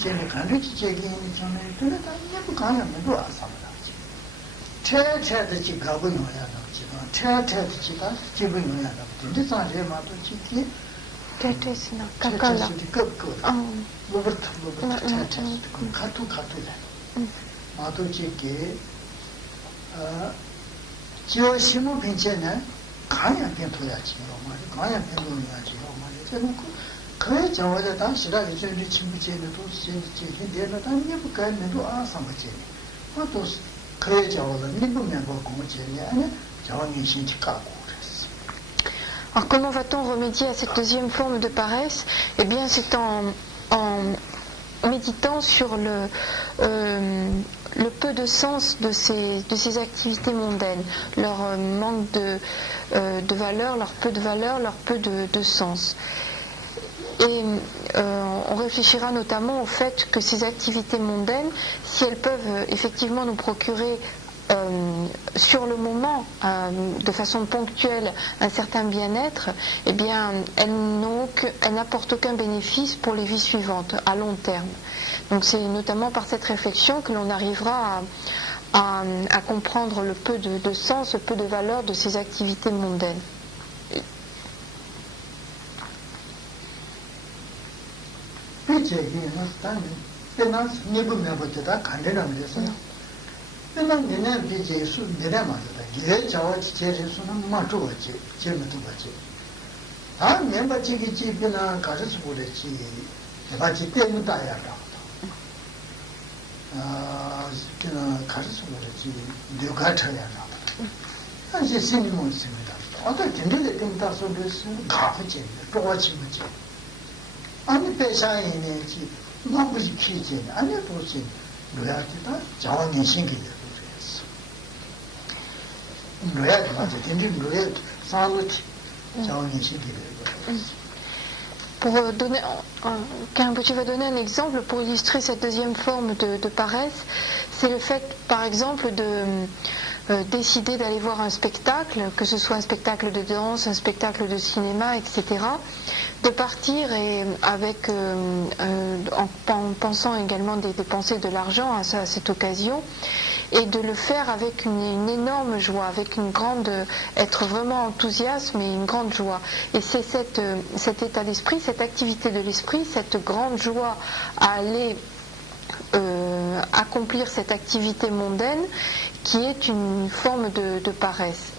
제가 간주지 제기는 전에 그러다 내가 가면 뭐 아사마다. 태태의 지가고 요야다. 지금 태태의 지가 집을 요야다. 근데 사실 마도 지기 태태스나 가까라. 로버트 태태. 카투야. 마도 지기 지어시모 빈체네 가야 변토야지. 가야 변토야지. 저는 그에 저와도 다 시라기 전에 친구제도 신지제 되는 다 내부 가면도 아사마제. 또 그에 저와도 믿으면 뭐 공제냐 아니 저왕이 신지가고 그랬어. Alors comment va-t-on remédier à cette deuxième forme de paresse? Eh bien c'est en méditant sur le peu de sens de ces activités mondaines, leur manque de valeur, leur peu de valeur, leur peu de sens. Et on réfléchira notamment au fait que ces activités mondaines, si elles peuvent effectivement nous procurer sur le moment, de façon ponctuelle, un certain bien-être, eh bien, elles n'apportent aucun bénéfice pour les vies suivantes, à long terme. Donc c'est notamment par cette réflexion que l'on arrivera à comprendre le peu de sens, le peu de valeur de ces activités mondaines. 그냥 내내 비제 수 내려마다 게 자와지 제수는 맞죠. 제메도바지. 아 멤버 지기 집이나 가서 보랬지. 내가 때문에 다야다. 그냥 가서 보랬지. 누가 쳐야다. 사실 신이 못 씁니다. 어떤 견딜 때마다 소리스 가지. 또와지 뭐지. 아니 배상이네지. 뭐지 키지. 아니 보지. 노야기다. 자원이 신기해. Pour donner, Karimpochi va donner un exemple pour illustrer cette deuxième forme de paresse. C'est le fait, par exemple, de décider d'aller voir un spectacle, que ce soit un spectacle de danse, un spectacle de cinéma, etc. De partir et avec, en pensant également dépenser de l'argent à cette occasion, et de le faire avec une énorme joie, avec une grande, être vraiment enthousiaste, mais une grande joie. Et c'est cet état d'esprit, cette activité de l'esprit, cette grande joie à aller accomplir cette activité mondaine qui est une forme de paresse.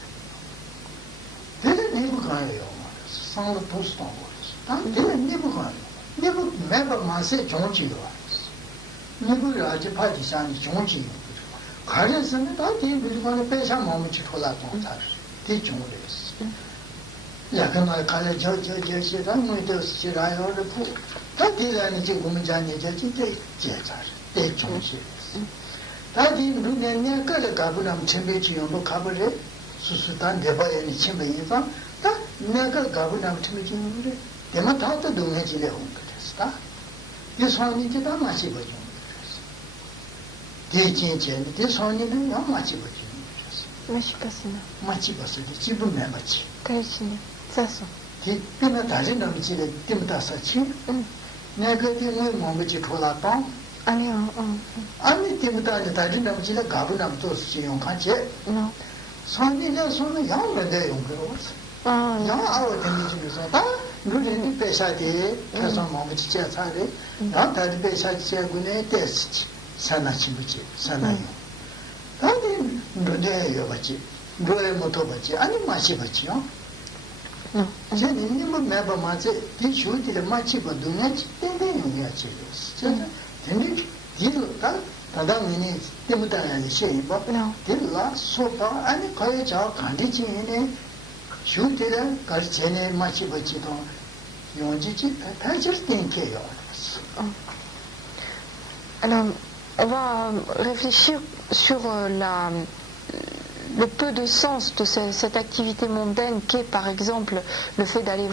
가르스는 다 뒤에 배사 몸을 치고라 동사를 뒤중으로스 약간 가래 저시다 뭐도 싫어요 그 다디라니 지금 자니 저기 제자 대중시 다디 눈에 그래 가부남 챔베지용도 가버려 수수단 대바에니 챔베이가 다 내가 가부남 챔베지용을 대만 다도 동해지래 온 거였다 이 손이 다 마시고 Moi, je suis pas 산나치부지 산나요. 다들 노래요 같이 노래 못어 봤지 아니 마시 봤지요. 제님 뭐 매번 맞지 뒤슈디를 마치 거든요. 땡땡이야 지금. 진짜 근데 뒤로가 다당이니 때문에 시이버. 들라 소파 아니 거의 저 간디지네. 슈디를 가르치네 마치 봤지도 용지지 다질 땡겨요. Alors, on va réfléchir sur le peu de sens de cette activité mondaine qu'est par exemple le fait d'aller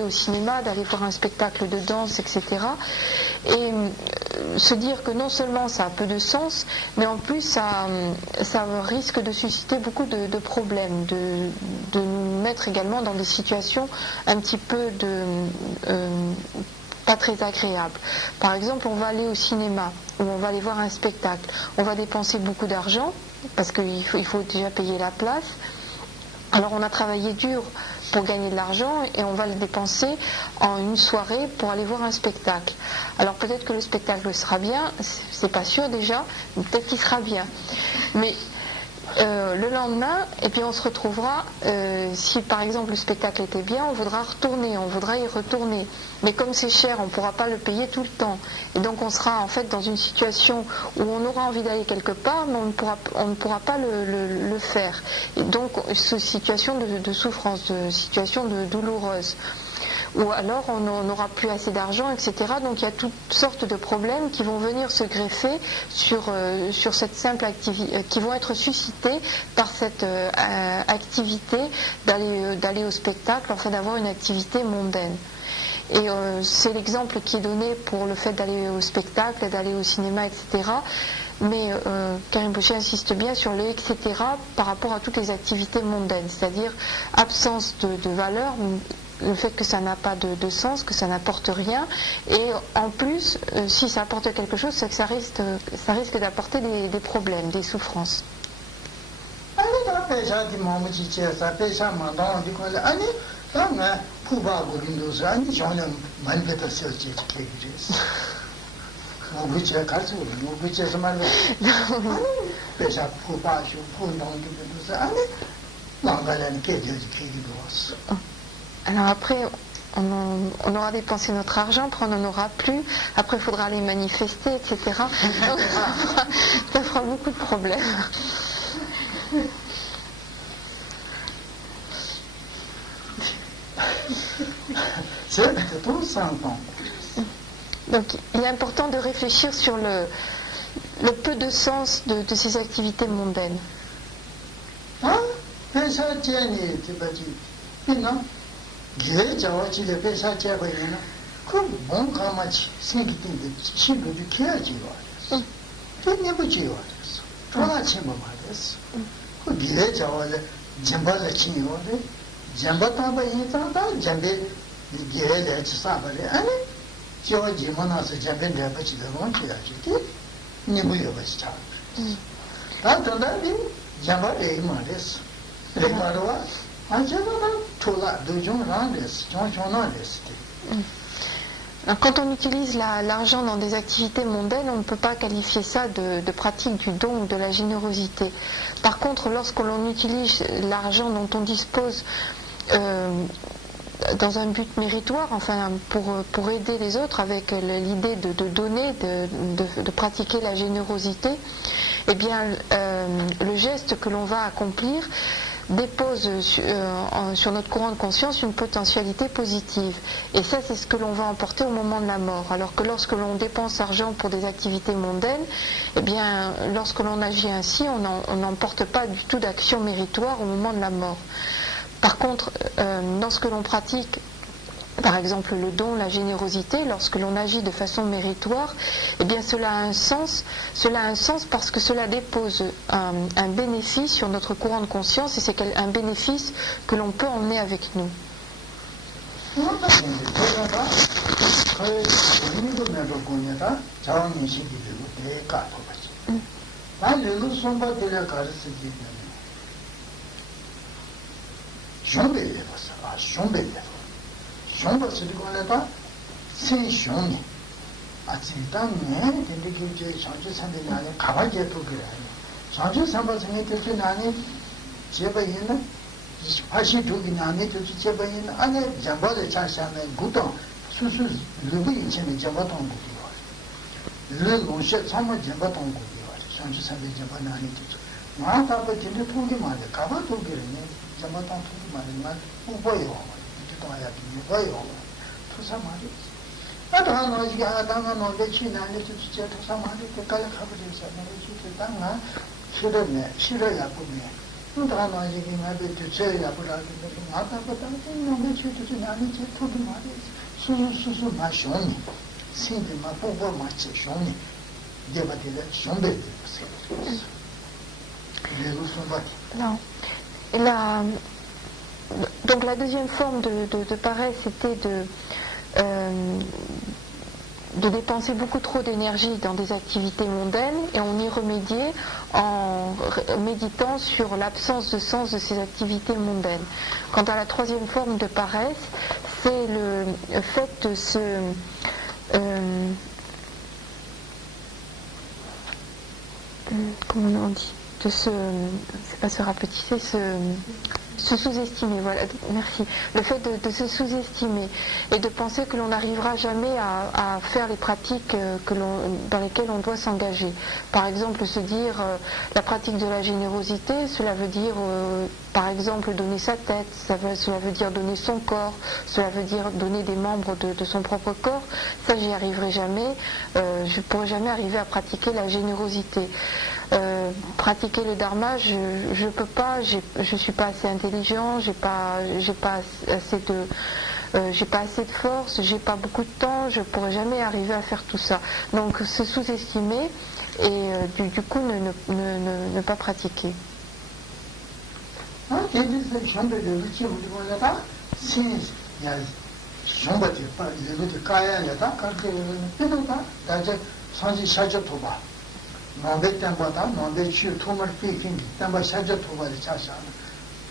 au cinéma, d'aller voir un spectacle de danse, etc. Et se dire que non seulement ça a peu de sens, mais en plus ça risque de susciter beaucoup de problèmes, de nous mettre également dans des situations un petit peu pas très agréable. Par exemple, on va aller au cinéma ou on va aller voir un spectacle. On va dépenser beaucoup d'argent parce qu'il faut déjà payer la place. Alors on a travaillé dur pour gagner de l'argent et on va le dépenser en une soirée pour aller voir un spectacle. Alors peut-être que le spectacle sera bien, c'est pas sûr déjà, mais peut-être qu'il sera bien. Mais le lendemain, et puis on se retrouvera, si par exemple le spectacle était bien, on voudra y retourner. Mais comme c'est cher, on ne pourra pas le payer tout le temps. Et donc on sera en fait dans une situation où on aura envie d'aller quelque part, mais on ne pourra pas le faire. Et donc c'est une situation de souffrance, de situation douloureuse. Ou alors on n'aura plus assez d'argent, etc. Donc il y a toutes sortes de problèmes qui vont venir se greffer sur cette simple activité, qui vont être suscités par cette activité d'aller au spectacle, enfin d'avoir une activité mondaine. Et c'est l'exemple qui est donné pour le fait d'aller au spectacle, d'aller au cinéma, etc. Mais Karim Boucher insiste bien sur le etc. par rapport à toutes les activités mondaines, c'est-à-dire absence de valeur, le fait que ça n'a pas de sens, que ça n'apporte rien, et en plus, si ça apporte quelque chose, c'est que ça risque d'apporter des problèmes, des souffrances. Alors après, on aura dépensé notre argent, après on n'en aura plus, après il faudra aller manifester, etc. Donc, ça fera beaucoup de problèmes. Donc il est important de réfléchir sur le peu de sens de ces activités mondaines. Quand on utilise l'argent dans des activités mondaines, on ne peut pas qualifier ça de pratique du don ou de la générosité. Par contre, lorsque l'on utilise l'argent dont on dispose dans un but méritoire, enfin pour aider les autres, avec l'idée de donner, de pratiquer la générosité, eh bien le geste que l'on va accomplir dépose sur notre courant de conscience une potentialité positive. Et ça, c'est ce que l'on va emporter au moment de la mort. Alors que lorsque l'on dépense l'argent pour des activités mondaines, eh bien, lorsque l'on agit ainsi, on n'emporte pas du tout d'action méritoire au moment de la mort. Par contre, dans ce que l'on pratique, par exemple le don, la générosité, lorsque l'on agit de façon méritoire, eh bien cela a un sens parce que cela dépose un bénéfice sur notre courant de conscience et c'est un bénéfice que l'on peut emmener avec nous. shomba sirikone ta sen shomni atsita ne dende kyuche shanchu sande nani kaba jeto kirani shanchu samba sange kyuche nani jeba yina hashi dhugi nani kyuche jeba yina ane jamba de chashane gudang susu lubu yichene jamba tong gudi wari lu longshe tsama jamba tong gudi wari shanchu sande jamba nani kyuche maa taba dende thugi mali kaba thugi rini jamba tong thugi mali maa ubayo wari Non. Et là, donc la deuxième forme de paresse, c'était de dépenser beaucoup trop d'énergie dans des activités mondaines et on y remédiait en méditant sur l'absence de sens de ces activités mondaines. Quant à la troisième forme de paresse, c'est le fait de se... comment on dit, de se, c'est pas se rapetisser, se sous-estimer, voilà, merci. Le fait de se sous-estimer et de penser que l'on n'arrivera jamais à faire les pratiques dans lesquelles on doit s'engager. Par exemple, se dire la pratique de la générosité, cela veut dire par exemple donner sa tête, cela veut dire donner son corps, cela veut dire donner des membres de son propre corps. Ça, j'y arriverai jamais. Je ne pourrai jamais arriver à pratiquer la générosité. Pratiquer le dharma, je peux pas, je suis pas assez intelligent, j'ai pas assez de force, j'ai pas beaucoup de temps, je pourrais jamais arriver à faire tout ça. Donc se sous-estimer et du coup ne pas pratiquer. nāmbē tēmbā tā, nāmbē chū tūmar pīkīng, tēmbā shācā tūmā rī chāshā nā.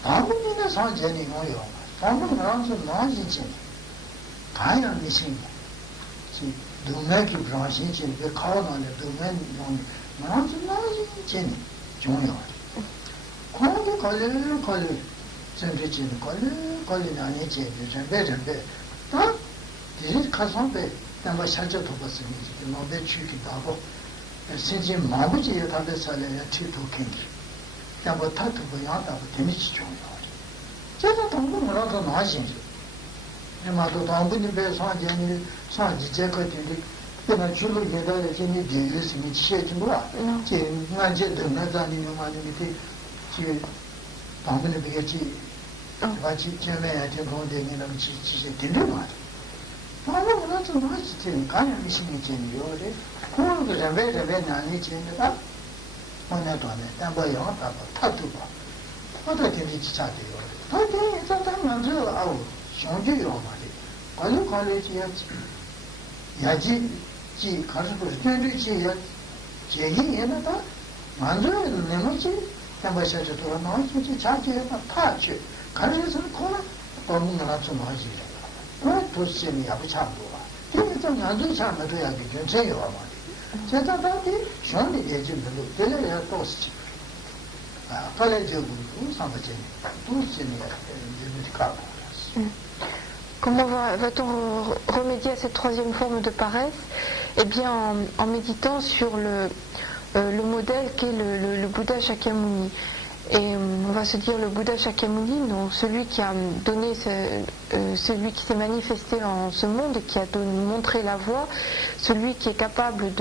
tāmbū nīnā sāng jēnī ngō yō mā, tāmbū ngā sō nā jī jēnī, kāyā mī shīngi, jī dūmē kī brāngshīn jēnī, bē kāwa nāni dūmē nōni, ngā sō nā jī jēnī, jōng yō rī. kōngi kāli, jēnbē jēnī, kāli nāni jēnī, jēnbē, tā, dīrī kāsāng bē, tēmbā shācā tūmā sīngi jī, nāmbē chū kī tābō, sinji mabuji ya tabe sale ya titu kengi yambo tatu bu yang tabu tenichi chungyo jeta tangbu murata na shinji yama to tangbu ni be sanji ni sanji jeka tindi yana chulu yeda ya jini jiyu singi chiye jimbuwa ji nga je dunga zani nyuma ni miti ji tangbu ni be ji bachi jeme ya tinkong de ni nam chi chiye tindi ma tangbu murata na shinji kanya mi shingi jini yore kōrō kō rāmbē nāni chēngi tā mōnyā tōne, tāmbā yōng tāmbā, tā tūpā tā tēnī chī chātē yō tā tēnī tā tā ngā rō āwō shiong jū yō mā rī kālē chī yā jī kārī kōrī tēn rī chī yā jē yī yā na tā ngā rō nē mō chī tāmbā shā chā tōrā nā chī chātē yā tā chī kārī yā sā kōrā kōrō ngā rā tsō nā chī yā kōrā tō shī chēnī yā pū chā mō wā tēnī tā ngā rō chā mā tō yā kī jōn chē yō wā mā 제자들이 전에 예지물로 되려야 또 쓰지. Comment va-t-on remédier à cette troisième forme de paresse? Eh bien, en méditant sur le modèle qu'est le Bouddha Shakyamuni. Et on va se dire le Bouddha Shakyamuni, donc celui qui a donné, celui qui s'est manifesté en ce monde et qui a montré la voie, celui qui est capable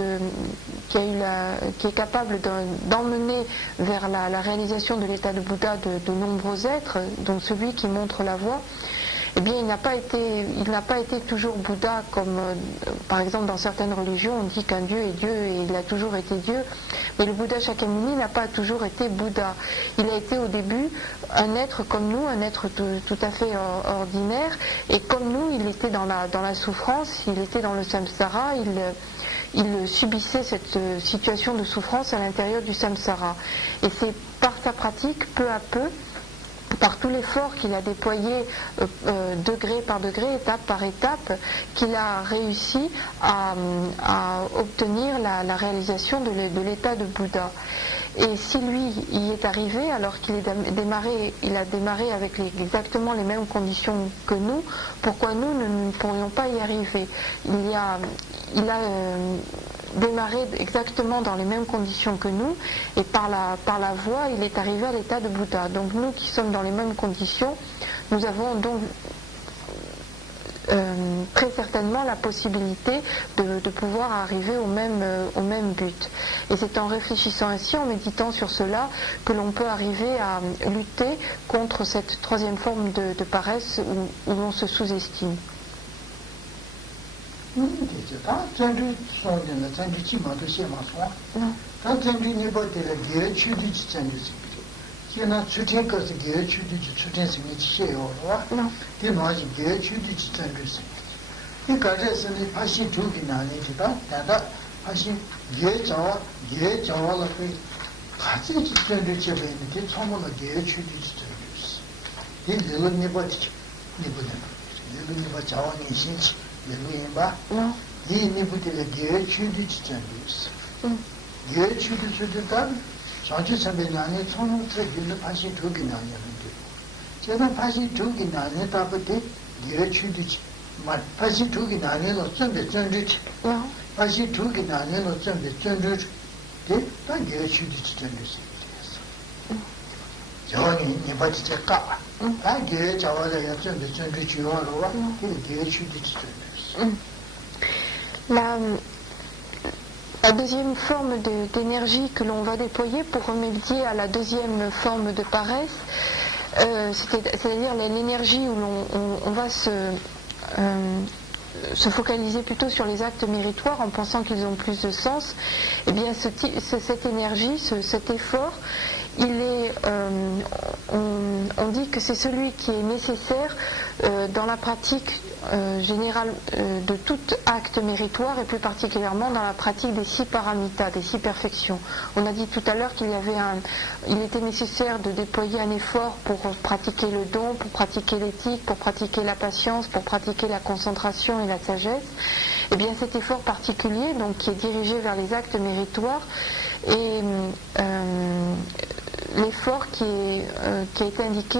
d'emmener vers la réalisation de l'état de Bouddha de nombreux êtres, donc celui qui montre la voie. Eh bien, il n'a pas été toujours Bouddha comme, par exemple, dans certaines religions, on dit qu'un Dieu est Dieu et il a toujours été Dieu. Mais le Bouddha Shakyamuni n'a pas toujours été Bouddha. Il a été au début un être comme nous, un être tout à fait ordinaire. Et comme nous, il était dans la souffrance, il était dans le samsara, il subissait cette situation de souffrance à l'intérieur du samsara. Et c'est par sa pratique, peu à peu, par tout l'effort qu'il a déployé degré par degré, étape par étape, qu'il a réussi à obtenir la réalisation de l'état de Bouddha. Et si lui y est arrivé, alors qu'il a démarré avec exactement les mêmes conditions que nous, pourquoi nous ne pourrions pas y arriver? Il a démarré exactement dans les mêmes conditions que nous, et par la voie, il est arrivé à l'état de Bouddha. Donc nous qui sommes dans les mêmes conditions, nous avons donc très certainement la possibilité de pouvoir arriver au même but. Et c'est en réfléchissant ainsi, en méditant sur cela, que l'on peut arriver à lutter contre cette troisième forme de paresse où l'on se sous-estime. 이 가르에서는 다시 두기 나니까 다다 다시 예 자와를 같이 지켜줄 집에 있는데 처음으로 예 취지 지켜주지. 이 늘은이 버티지. 늘은이 버 자원이 신치. 늘은이 봐. 이 니부들의 예 취지 지켜주지. 예 취지 주다 전주 선배님 안에 처음으로 들기는 다시 두기 나니는데. 제가 다시 두기 나니 답을 예 취지 다시 두기 나니는 좀 전주지. 다시 두기 나니는 좀 전주지. 다 예 취지 지켜주지. 저기 니버티제 까. 다 예 자와를 좀 전주지 요로와 예 취지 지켜주지. La deuxième forme d'énergie que l'on va déployer pour remédier à la deuxième forme de paresse, c'est-à-dire l'énergie où on va se focaliser plutôt sur les actes méritoires en pensant qu'ils ont plus de sens, eh bien cette énergie, cet effort, on dit que c'est celui qui est nécessaire dans la pratique générale de tout acte méritoire et plus particulièrement dans la pratique des 6 paramitas, des 6 perfections. On a dit tout à l'heure il était nécessaire de déployer un effort pour pratiquer le don, pour pratiquer l'éthique, pour pratiquer la patience, pour pratiquer la concentration et la sagesse. Et bien cet effort particulier, donc qui est dirigé vers les actes méritoires, et l'effort qui a été indiqué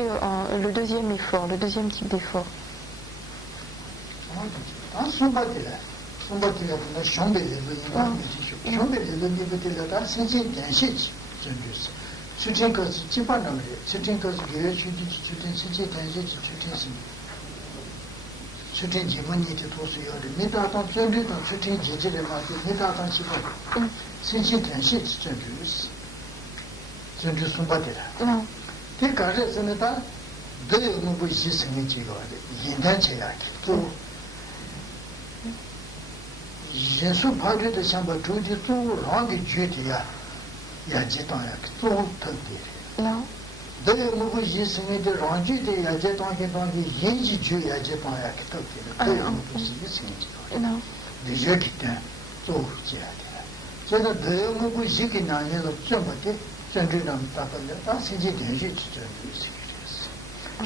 le deuxième effort, le deuxième type d'effort. 전주 숨바디라. 그 가르에서는 다 늘 공부 시스템이 지고야 돼. 인단체야. 또 예수 파괴의 상바 조지 또 랑이 죄디야. 야지도야. 또 터디. 늘 공부 시스템이 랑지데 야지도게 동기 인지 죄 야지도야. 터디. 그 공부 시스템이 지고야. 늦게 때 또 지야 돼. 제가 늘 공부 시기 나니로 좀 어때? 전주남 답을 다 신지 대지 지정이 시키랬어.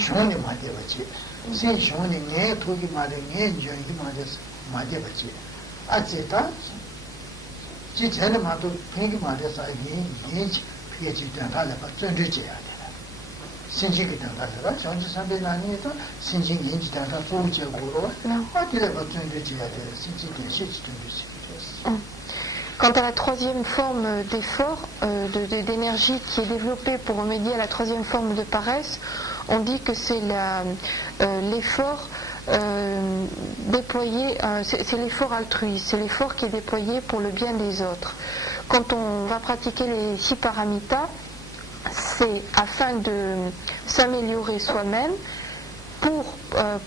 쇼니 마대버지. 신 쇼니 내 토기 마대 내 전기 마대서 마대버지. 아제다 지체는 마도 팽기 마대서 이 피해지 된다라 전주지야 돼. 신지기 된다라 전주 선배 나니도 신지 인지 된다 소제고로 어디에 전주지야 돼. 신지 대지 지정이 시키랬어. Quant à la troisième forme d'effort, d'énergie qui est développée pour remédier à la troisième forme de paresse, on dit que c'est l'effort déployé, c'est l'effort altruiste, c'est l'effort qui est déployé pour le bien des autres. Quand on va pratiquer les 6 paramitas, c'est afin de s'améliorer soi-même, pour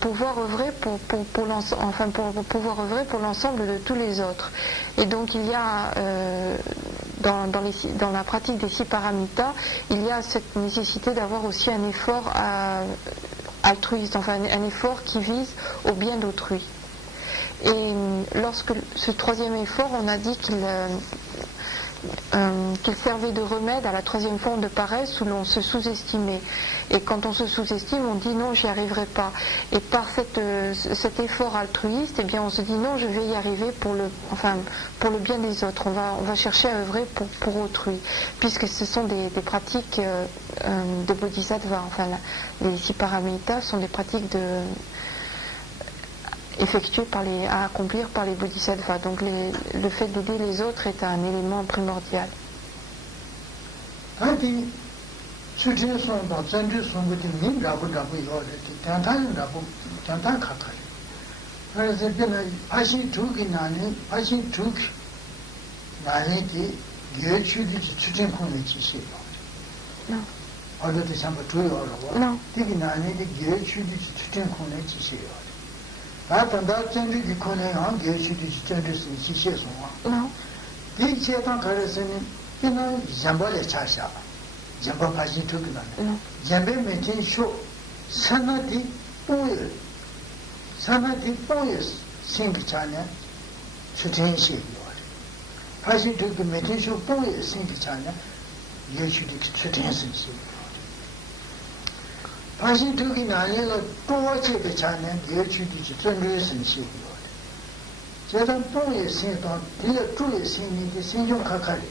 pouvoir œuvrer pour pouvoir œuvrer pour l'ensemble de tous les autres. Et donc il y a dans la pratique des 6 paramitas, il y a cette nécessité d'avoir aussi un effort altruiste, enfin un effort qui vise au bien d'autrui. Et lorsque ce troisième effort, on a dit qu'il servait de remède à la troisième forme de paresse où l'on se sous-estimait. Et quand on se sous-estime, on dit non, j'y arriverai pas. Et par cet effort altruiste, eh bien, on se dit non, je vais y arriver pour le bien des autres. On va chercher à œuvrer pour autrui, puisque ce sont des pratiques de bodhisattva. Enfin, les 6 paramitas sont des pratiques effectuées à accomplir par les bodhisattvas. Donc le fait d'aider les autres est un élément primordial. Non. 아단다 전주 기코네 한 게시디 전주스 시시에서와 디체탄 가르스니 이나 잠발에 차샤 잠바 파지 두기나 잠베 메틴 쇼 사나디 포예스 생기잖아. 수ten시 다시 그 메디쇼 뽕이 생기잖아. 예술이 수ten시 다시 저기 나니가 또와체 되잖아. 예술이 전류선시 제가 뽕이 생도 뒤에 쪽에 생기는 생존 가까이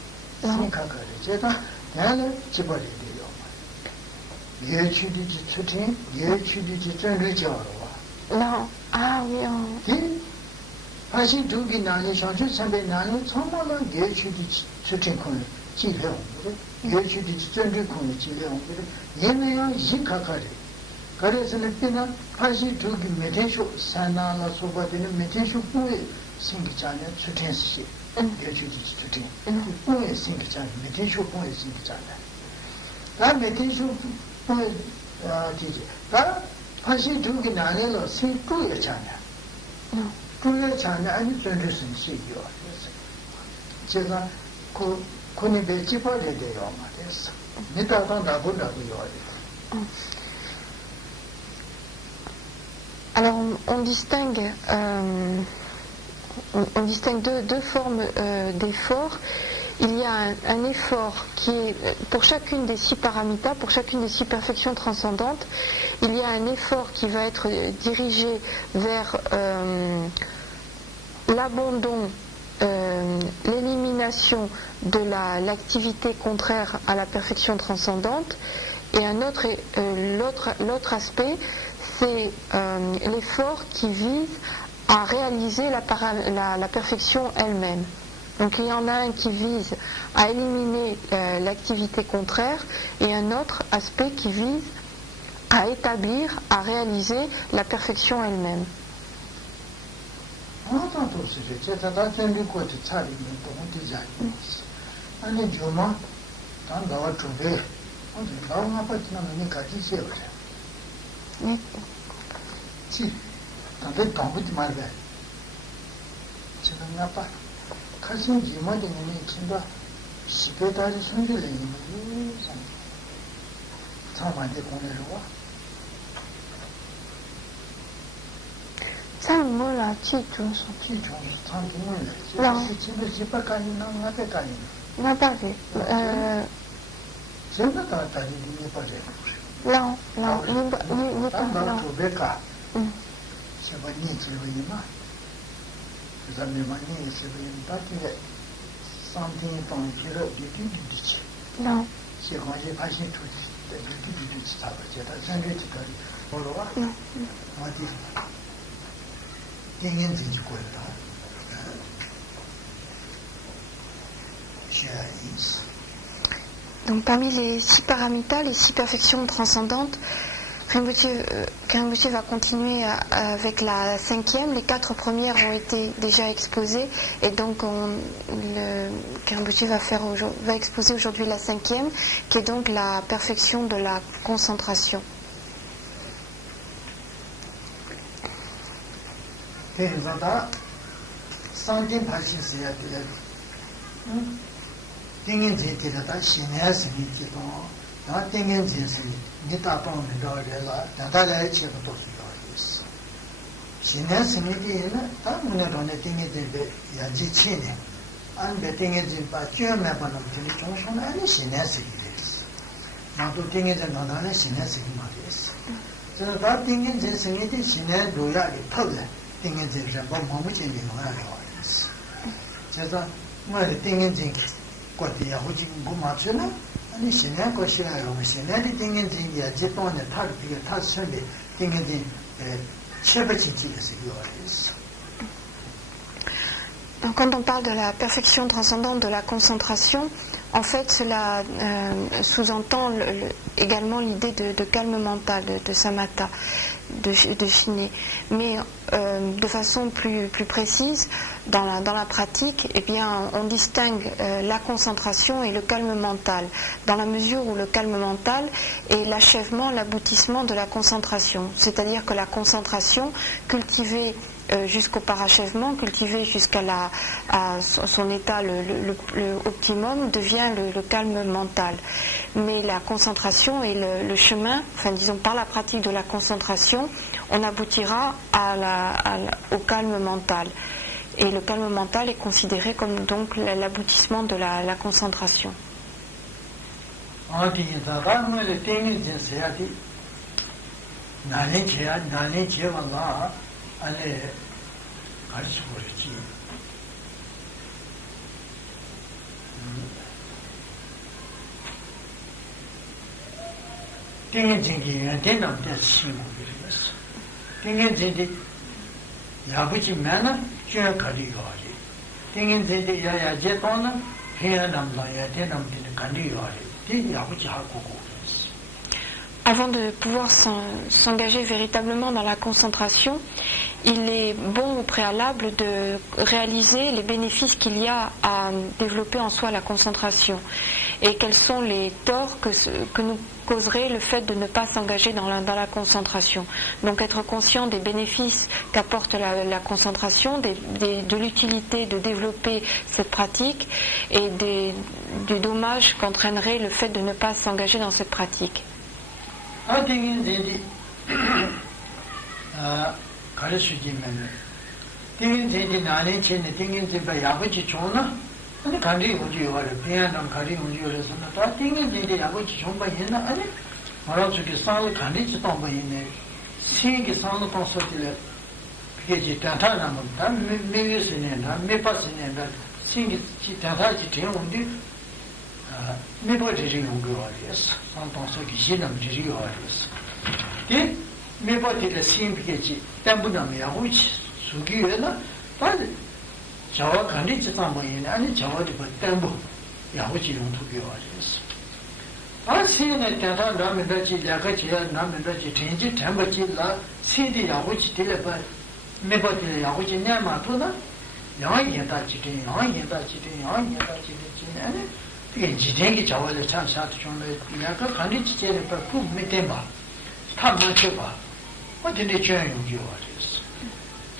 생각하래. 제가 나는 집어리 돼요. 예술이 수ten 예술이 전류죠. Non. Ah oui. 다시 두기 나니 상주 선배 나니 정말로 예술이 수ten콘 지배용 예술이 전류콘 지배용 얘네야 이카카래. 그래서는 그나 다시 두기 메테쇼 산나나 소바되는 메테쇼 뿌에 생기잖아요. 수ten시 예술이 수ten 뿌에 생기잖아요. 메테쇼 뿌에 생기잖아요. 다 메테쇼 뿌에 지지 다 다시 두기 나니로 생꾸였잖아요. 그렇잖아요. 아니 전류선시요. 제가 그분이 배치벌에 돼요. 말했어. 미다도 나보라고요. Alors on distingue deux formes d'efforts. Il y a un effort qui est, pour chacune des 6 paramitas, pour chacune des 6 perfections transcendantes, il y a un effort qui va être dirigé vers l'abandon, l'élimination de l'activité contraire à la perfection transcendante, et l'autre aspect, c'est l'effort qui vise à réaliser la perfection elle-même. Donc il y en a un qui vise à éliminer l'activité contraire et un autre aspect qui vise à établir, à réaliser la perfection elle-même. 가슴 지마되는 친다 시베다지 선들리는 거 사만데 공내로 와 산모라 지중소 상품을 집에 집까지 나가까지 나바게 제가 다 다리 위에 빠져 non ni pas non 베카 제가 니 집에만 그다음에 많이 있으면 밖에 상태에 동치를 뒤뒤뒤지. non 세관이 다시 뒤뒤뒤지 잡아. 제가 생각했더니 뭐로와? 어디 땡인지 거다. Donc parmi les 6 paramitas, les 6 perfections transcendantes, Rinpoche va continuer avec la 5e. Les 4 premières ont été déjà exposées et donc Rinpoche va exposer aujourd'hui la 5e, qui est donc la perfection de la concentration. 다 땡겐지에서 니다 방을 넣어라. 다다래 치고도 수요있어. 지내스니디는 다 문에로네 땡겐지에 야지 치네. 안 배땡겐지 빠쥐면 봐는 되게 정신 아니 지내스기です. 나도 땡겐지 넣어라네 지내스기 말이었어. 저 다 땡겐지 스니디 지내 로야리 털래. 땡겐지를 뭐 몸무게는 뭐라고 했어. 제가 뭐 땡겐지 거기야 호지 뭐 맞잖아. 아니 신의 것이라고 신의 땡겐지야 제동에 탈비가 탈선비 땡겐지 체버치지에서 요리했어. Quand on parle de la perfection transcendante de la concentration, en fait cela sous-entend également l'idée de calme mental, de samatha, de Shiné. Mais de façon plus précise, dans la pratique, eh bien, on distingue la concentration et le calme mental, dans la mesure où le calme mental est l'achèvement, l'aboutissement de la concentration. C'est-à-dire que la concentration, cultivée jusqu'au parachèvement, cultivée jusqu'à son état le optimum, devient le calme mental. Mais la concentration est le chemin, enfin disons par la pratique de la concentration, on aboutira au calme mental. Et le calme mental est considéré comme donc l'aboutissement de la concentration. Avant de pouvoir s'engager véritablement dans la concentration, il est bon au préalable de réaliser les bénéfices qu'il y a à développer en soi la concentration et quels sont les torts que nous causerait le fait de ne pas s'engager dans la concentration. Donc être conscient des bénéfices qu'apporte la concentration, de l'utilité de développer cette pratique et des dommages qu'entraînerait le fait de ne pas s'engager dans cette pratique. Jawa kandi chitsambo yin, ani Jawa di pa tembo yahuchi yung tuki wajis. Si na tenta namindachi, yakachi ya namindachi, tenji tembachi la, si di yahuchi tila pa, mepa tila yahuchi nyama tu na, yang yenda chitin, ani, piki jitengi Jawa le chan shatu chunga, yaka kandi chichene pa pu me temba, ta ma chepa, wa tene chen yung ki wajis.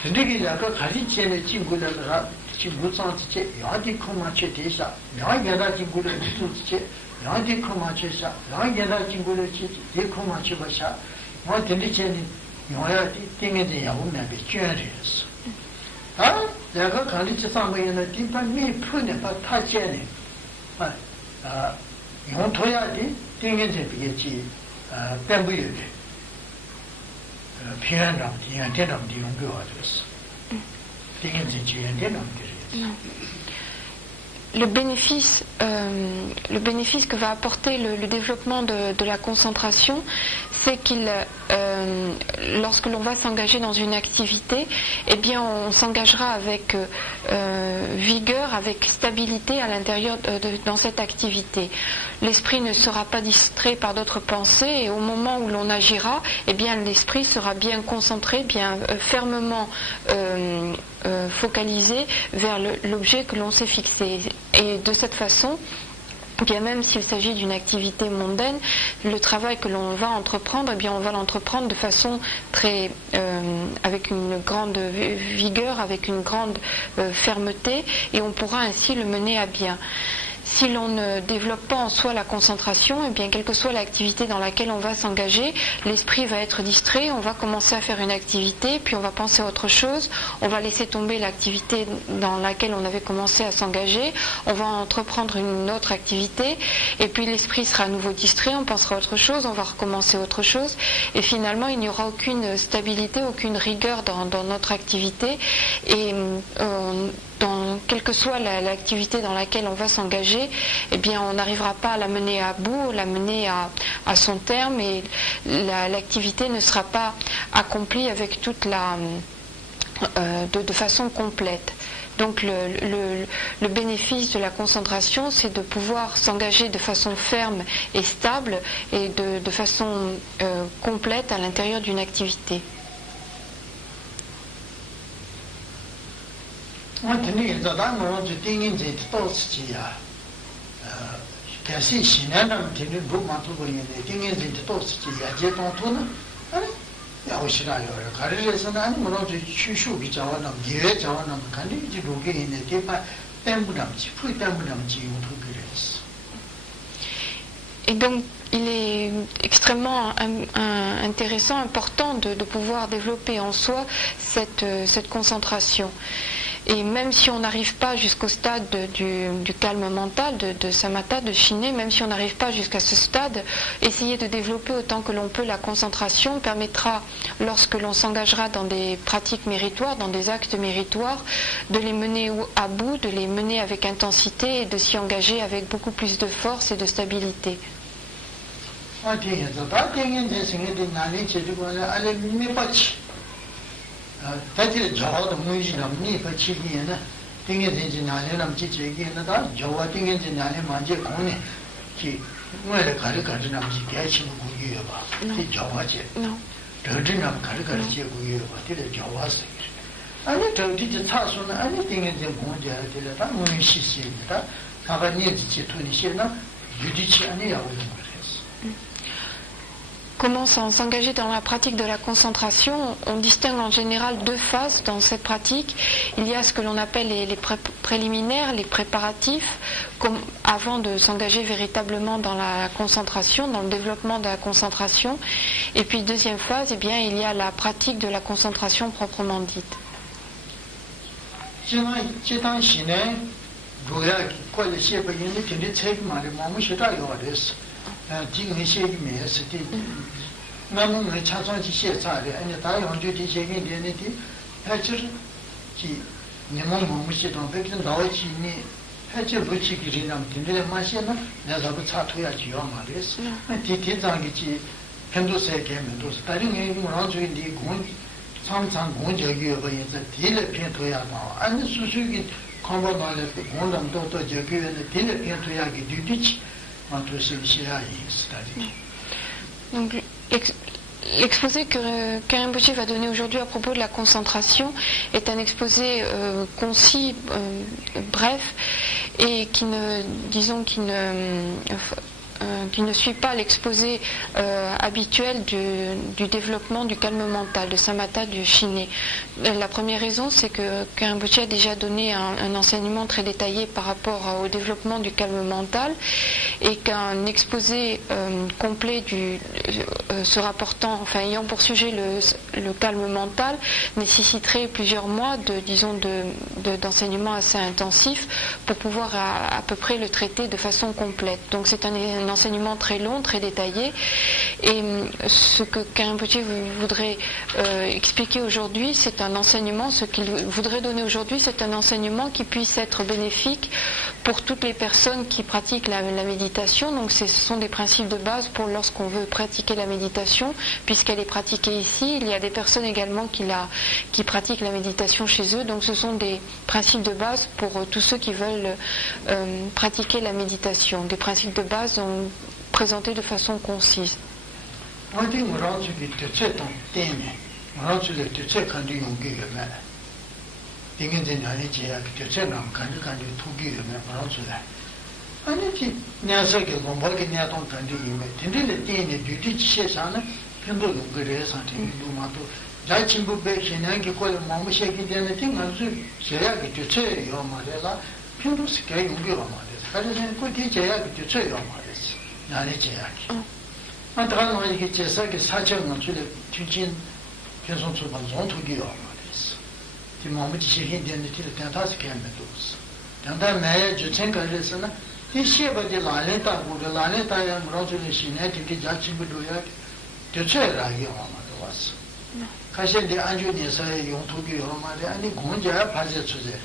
Tendeki yaka kandi chichene chingula la, Chimbusanche, Yadi Komache Desha, Yagada Jingula Tuche, Yadi Komache Sha, Yagada Jingula de Komache Basha, what the Licheni, Yoyati, Tingin Yahuna, the Curious. Ah, there are Kalicha somewhere in the deep and me put about Tacheni. Yontoyati, Tingin Piachi, Bambu, Piano, the antenna of the young girls. Le bénéfice que va apporter le développement de la concentration, c'est lorsque l'on va s'engager dans une activité, eh bien on s'engagera avec vigueur, avec stabilité à l'intérieur dans cette activité. L'esprit ne sera pas distrait par d'autres pensées et au moment où l'on agira, eh bien l'esprit sera bien concentré, bien fermement focalisé vers l'objet que l'on s'est fixé. Et de cette façon, bien même s'il s'agit d'une activité mondaine, le travail que l'on va entreprendre, eh bien on va l'entreprendre de façon très avec une grande vigueur, avec une grande fermeté, et on pourra ainsi le mener à bien. Si l'on ne développe pas en soi la concentration, eh bien, quelle que soit l'activité dans laquelle on va s'engager, l'esprit va être distrait, on va commencer à faire une activité, puis on va penser à autre chose, on va laisser tomber l'activité dans laquelle on avait commencé à s'engager, on va entreprendre une autre activité, et puis l'esprit sera à nouveau distrait, on pensera à autre chose, on va recommencer autre chose, et finalement il n'y aura aucune stabilité, aucune rigueur dans notre activité, et quelle que soit l'activité dans laquelle on va s'engager, eh bien on n'arrivera pas à la mener à bout, la mener à son terme, et l'activité ne sera pas accomplie avec toute de façon complète. Donc le bénéfice de la concentration, c'est de pouvoir s'engager de façon ferme et stable et de façon complète à l'intérieur d'une activité. Et donc, il est extrêmement intéressant, important de pouvoir développer en soi cette concentration. Et même si on n'arrive pas jusqu'au stade du calme mental, de samatha, de shiné, même si on n'arrive pas jusqu'à ce stade, essayer de développer autant que l'on peut la concentration permettra, lorsque l'on s'engagera dans des pratiques méritoires, dans des actes méritoires, de les mener à bout, de les mener avec intensité et de s'y engager avec beaucoup plus de force et de stabilité. 다들 저도 무의지는 니 버치기에는 띵게든지 나래는 지지기에는 다 저와 띵게든지 나래 만지 공네 기 뭐를 가르가르나 무지 대치는 구기여 봐. 이 저와지. 더드나 가르가르지 구기여 봐. 되게 저와서. 아니 저기 차수는 아니 띵게든지 공제야 되다 무의시시다. 사바니 지투니 시나 유지치 아니야 Comment s'engager dans la pratique de la concentration? On distingue en général deux phases dans cette pratique. Il y a ce que l'on appelle les préliminaires, les préparatifs, avant de s'engager véritablement dans la concentration, dans le développement de la concentration. Et puis deuxième phase, eh bien, il y a la pratique de la concentration proprement dite. 나는 차선지 시에서래 아니 다른 주디 제기되는데 해줄 지 내몸 몸시도 백신 나오지니 해줄 붙이기리는 근데 마시나 내가 그 차토야지요 말이었어. 디디장이지 편도세게 면도서 다른 게 뭐라 저기 공 상상 공적이여 버려서 딜을 편토야다. 아니 수수기 컴보나를 공람도 또 저기에는 딜을 편토야기 뒤뒤치 Donc, l'exposé que Karimpoché va donner aujourd'hui à propos de la concentration est un exposé concis, bref, et qui ne suit pas l'exposé habituel du développement du calme mental, de samatha, du shiné. La première raison, c'est que Karimpoché a déjà donné un enseignement très détaillé par rapport au développement du calme mental, et qu'un exposé complet se rapportant, enfin ayant pour sujet le calme mental, nécessiterait plusieurs mois d'enseignement assez intensif pour pouvoir à peu près le traiter de façon complète. Donc c'est un enseignement très long, très détaillé, et ce que Karimpoché voudrait expliquer aujourd'hui, c'est un enseignement, ce qu'il voudrait donner aujourd'hui, c'est un enseignement qui puisse être bénéfique pour toutes les personnes qui pratiquent la méditation. Donc ce sont des principes de base pour lorsqu'on veut pratiquer la méditation, puisqu'elle est pratiquée ici. Il y a des personnes également qui pratiquent la méditation chez eux, donc ce sont des principes de base pour tous ceux qui veulent pratiquer la méditation, des principes de base présentés de façon concise. 아니지 내서게 공부하게 내던 단지 이메 진짜 때에 뒤뒤 시에서는 편도 그래서 누마도 잘 친구 배신하게 걸 마음시게 되는 팀아주 제약이 되체요 말이라 편도 스케 용기로 말이야 그래서 그 뒤제약이 되체요 말이야 나는 제약이 안타까운 건 이게 제사게 사정은 주로 진진 편성 주반 zon투기요 말이야 이 마음이 지시해 되는 뒤를 다시 개면도스 단단 매에 주천가에서는 이 시에버디 라레타 고르 라레타야 무로즈리 시네 되게 자치부도야 대체라기 하마도 왔어. 가시데 안주니서 용토기 요마데 아니 공자야 바제 주제.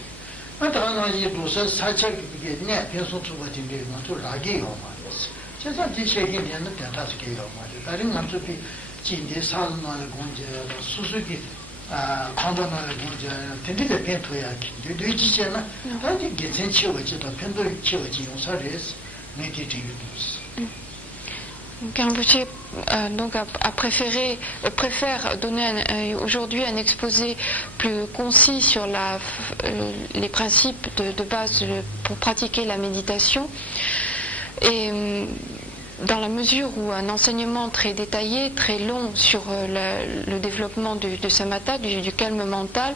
안타나지 도서 사책이게 네 변소 주거진데 또 라기 요마였어. 제가 지시하게 되는 대다스게 요마데. 다른 남쪽이 진대 살나의 공자야 수수기 관전을 보자. 된데 변토야기. 되지잖아. 다시 괜찮지워지도 변도 치워지 용사레스 메디테이브스. Karimpoché préfère donner aujourd'hui un exposé plus concis sur les principes de base pour pratiquer la méditation. Et dans la mesure où un enseignement très détaillé, très long sur le développement du samatha, du calme mental,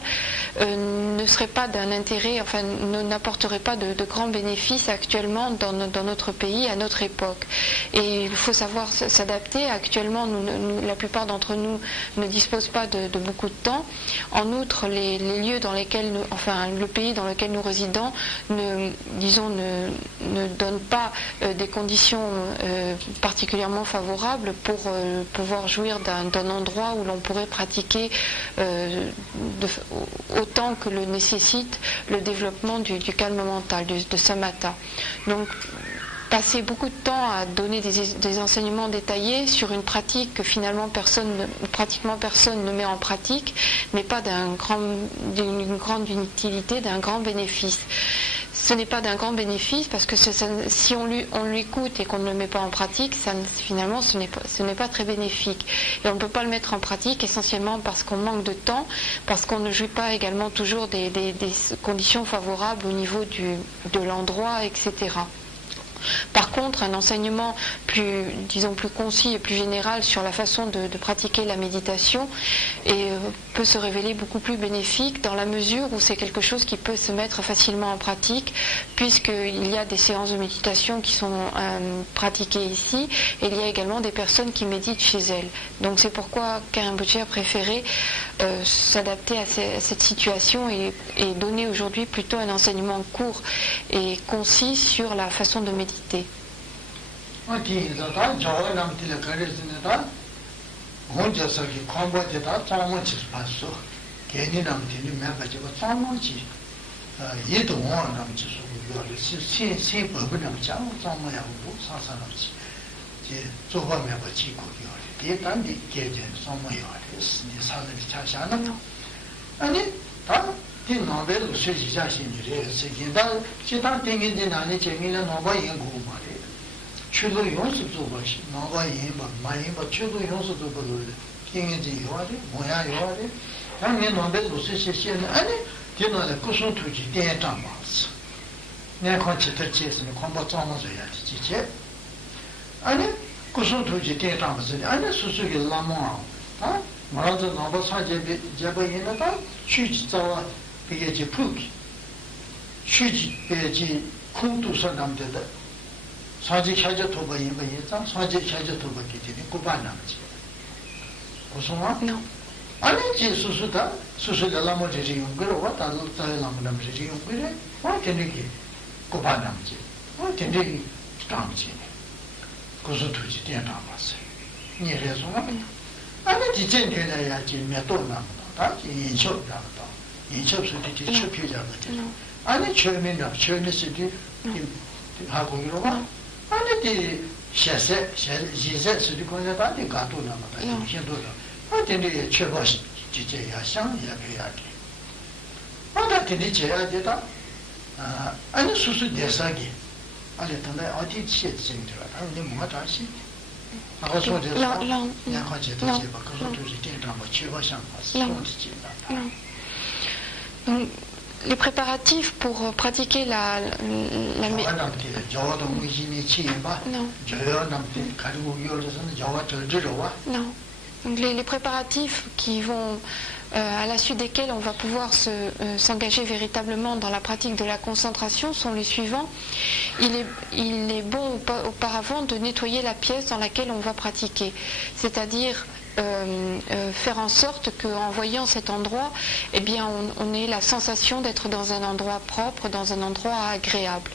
ne serait pas d'un intérêt, enfin n'apporterait pas de grands bénéfices actuellement dans notre pays, à notre époque. Et il faut savoir s'adapter. Actuellement, la plupart d'entre nous ne disposent pas de beaucoup de temps. En outre, les lieux dans lesquels le pays dans lequel nous résidons ne donne pas des conditions particulièrement favorables pour pouvoir jouir d'un endroit où l'on pourrait pratiquer autant que le nécessite le développement du calme mental, de samatha. Donc, passer beaucoup de temps à donner des enseignements détaillés sur une pratique que finalement pratiquement personne ne met en pratique, n'est pas d'une grande utilité, d'un grand bénéfice. Ce n'est pas d'un grand bénéfice parce que si on l'écoute et qu'on ne le met pas en pratique, finalement ce n'est pas très bénéfique. Et on ne peut pas le mettre en pratique essentiellement parce qu'on manque de temps, parce qu'on ne jouit pas également toujours des conditions favorables au niveau de l'endroit, etc. Par contre, un enseignement plus concis et plus général sur la façon de pratiquer la méditation peut se révéler beaucoup plus bénéfique dans la mesure où c'est quelque chose qui peut se mettre facilement en pratique, puisqu'il y a des séances de méditation qui sont pratiquées ici, et il y a également des personnes qui méditent chez elles. Donc c'est pourquoi Karimpoche a préféré s'adapter à cette situation et donner aujourd'hui plutôt un enseignement court et concis sur la façon de méditer. chulo yonsu zubashi, nangwa yinba, mayinba, chulo yonsu zubashi, kingi yuwari, moya yuwari, tangi nombe lusi shishini, ane, dino le kusun tuji ten tambas. Nekon chitar chesini, komba tsama zoyati chiche. Ane, kusun tuji ten tambas, ane susugi lamo ao, maraza namba sa jeba yina ta, chuji tsawa pegeji puki, chuji pegeji kuntu sa namdeda, 사지 켜져 도바 임바 예자 사지 켜져 도바 기티니 고반남지 고소마 아니지 수수다 수수가 라모지 용거로 왔다 라모남지 용거래 와 되게 고반남지 와 되게 스tam지 고소 투지 된다 봤어요 니래서 아니지 전에야지 몇도나 다 인쇼다 인쇼스도 추피자거든 아니 처음에는 처음에서도 하고 이러고 아니 샤세 지제 수리콘에 다디 가도나 마다 신도요 아데네 최고 지제야 상이야 배야기 아다데네 제야데다 아니 수수 대사기 아니 단다 어디 치에진들아 아니 뭐가 다시 아고서 돼서 야 같이 또 제가 그것도 이제 뭐 최고 상passion les préparatifs pour pratiquer la Non. Donc les préparatifs qui vont à la suite desquels on va pouvoir s'engager véritablement dans la pratique de la concentration sont les suivants. Il est bon auparavant de nettoyer la pièce dans laquelle on va pratiquer, c'est-à-dire faire en sorte qu'en voyant cet endroit, eh bien, on ait la sensation d'être dans un endroit propre, dans un endroit agréable.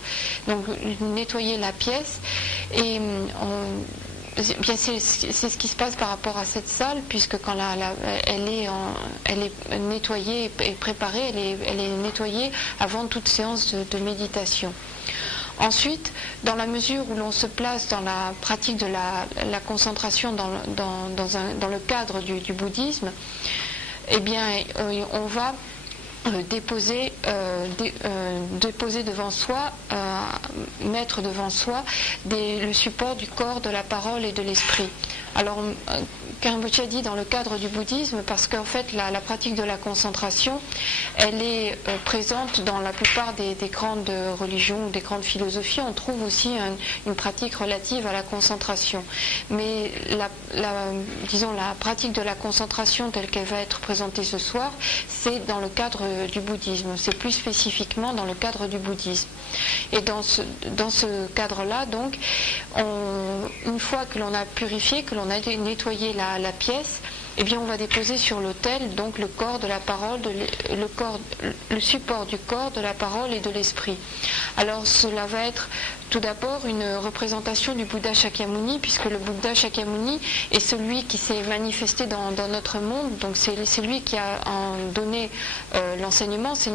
Donc nettoyer la pièce et bien c'est ce qui se passe par rapport à cette salle, puisque quand elle est nettoyée et préparée, elle est nettoyée avant toute séance de méditation. Ensuite, dans la mesure où l'on se place dans la pratique de la concentration dans le cadre du bouddhisme, eh bien, on va déposer devant soi mettre devant soi le support du corps, de la parole et de l'esprit. Alors, Rinpoche a dit dans le cadre du bouddhisme, parce qu'en fait la pratique de la concentration, elle est présente dans la plupart des grandes religions ou des grandes philosophies. On trouve aussi une pratique relative à la concentration. Mais disons la pratique de la concentration telle qu'elle va être présentée ce soir, c'est dans le cadre du bouddhisme. C'est plus spécifiquement dans le cadre du bouddhisme. Et dans ce cadre-là, donc, une fois que l'on a purifié, que l'on a nettoyé la pièce, eh bien, on va déposer sur l'autel donc le corps de la parole, le support du corps, de la parole et de l'esprit. Alors, cela va être tout d'abord une représentation du Bouddha Shakyamuni, puisque le Bouddha Shakyamuni est celui qui s'est manifesté dans notre monde. Donc, c'est lui qui a donné l'enseignement. C'est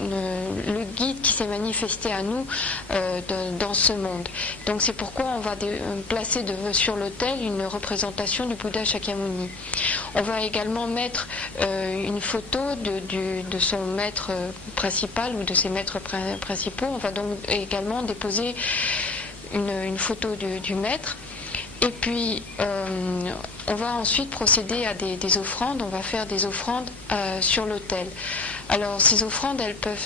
le guide qui s'est manifesté à nous dans ce monde. Donc c'est pourquoi on va placer sur l'autel une représentation du Bouddha Shakyamuni. On va également mettre une photo de son maître principal ou de ses maîtres principaux. On va donc également déposer une photo du maître. Et puis, on va ensuite procéder à des offrandes. On va faire des offrandes sur l'autel. Alors, ces offrandes,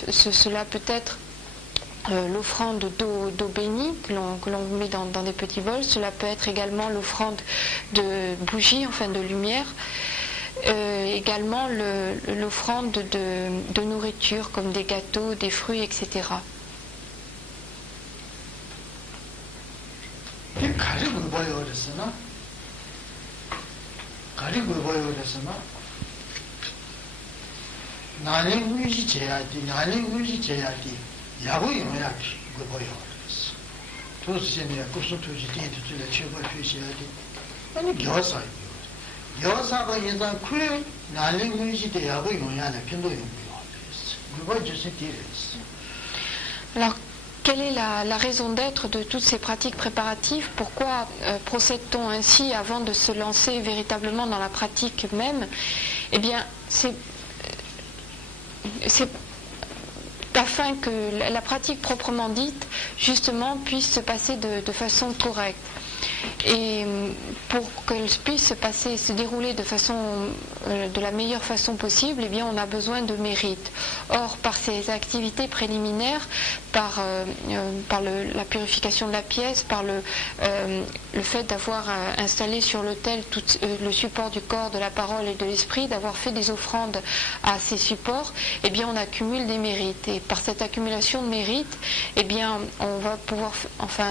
cela peut être l'offrande d'eau bénie que l'on met dans des petits bols. Cela peut être également l'offrande de bougies, enfin de lumière. Également l'offrande de nourriture, comme des gâteaux, des fruits, etc. Alors, quelle est la raison d'être de toutes ces pratiques préparatives? Pourquoi procède-t-on ainsi avant de se lancer véritablement dans la pratique même? Eh bien, c'est afin que la pratique proprement dite, justement, puisse se passer de façon correcte. Et pour qu'elle puisse se dérouler de la meilleure façon possible, eh bien, on a besoin de mérite. Or, par ces activités préliminaires, par la purification de la pièce, par le fait d'avoir installé sur l'autel tout le support du corps, de la parole et de l'esprit, d'avoir fait des offrandes à ces supports, eh bien, on accumule des mérites. Et par cette accumulation de mérites, eh bien, on va pouvoir,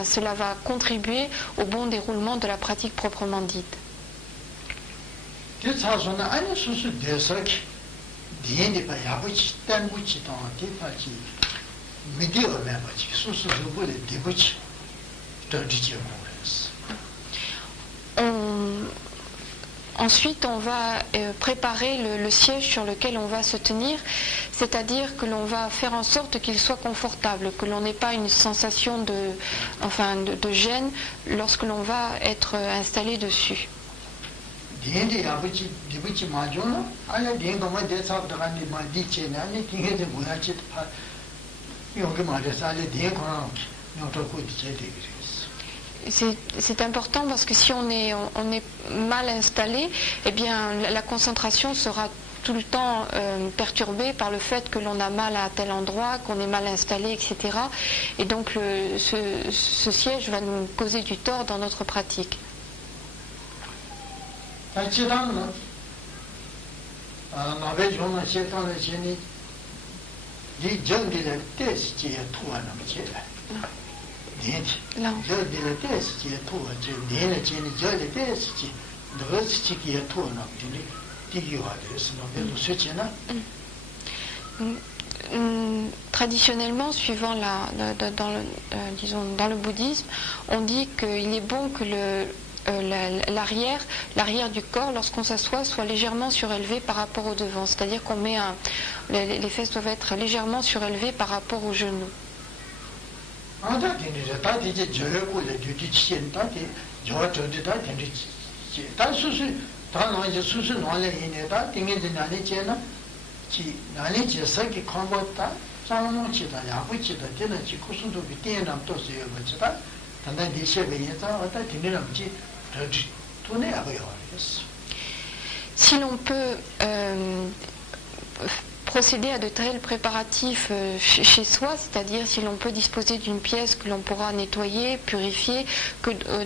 cela va contribuer au bon déroulement de la pratique proprement dite. Ensuite, on va préparer le siège sur lequel on va se tenir, c'est-à-dire que l'on va faire en sorte qu'il soit confortable, que l'on n'ait pas une sensation de gêne lorsque l'on va être installé dessus. C'est important parce que si on est mal installé, eh bien la concentration sera tout le temps perturbée par le fait que l'on a mal à tel endroit, qu'on est mal installé, etc. Et donc ce siège va nous causer du tort dans notre pratique. Là. Traditionnellement, suivant dans le bouddhisme, on dit qu'il est bon que l'arrière du corps, lorsqu'on s'assoit, soit légèrement surélevé par rapport au devant. C'est-à-dire qu'on met les fesses doivent être légèrement surélevées par rapport aux genoux. 상몽치다 야부치다 되는지 고순도비 ጤ남 또서요 뭐지다 단단 대시베에서 어떤 dinam지 돈에 하고요. Si l'on peut procéder à de tels préparatifs chez soi, c'est-à-dire si l'on peut disposer d'une pièce que l'on pourra nettoyer, purifier,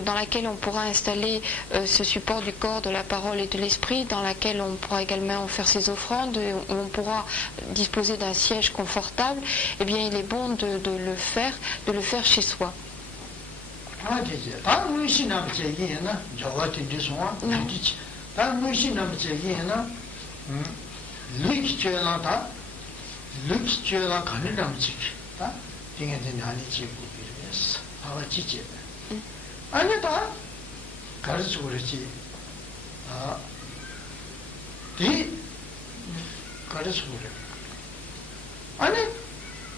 dans laquelle on pourra installer ce support du corps, de la parole et de l'esprit, dans laquelle on pourra également faire ses offrandes, où on pourra disposer d'un siège confortable, eh bien il est bon de le faire chez soi. 릭죄나다 릭죄나 가능함직 다 딩에는 아니지 부비르스 아와 지제 아니다 가르쳐 그러지 디 가르쳐 그래 아니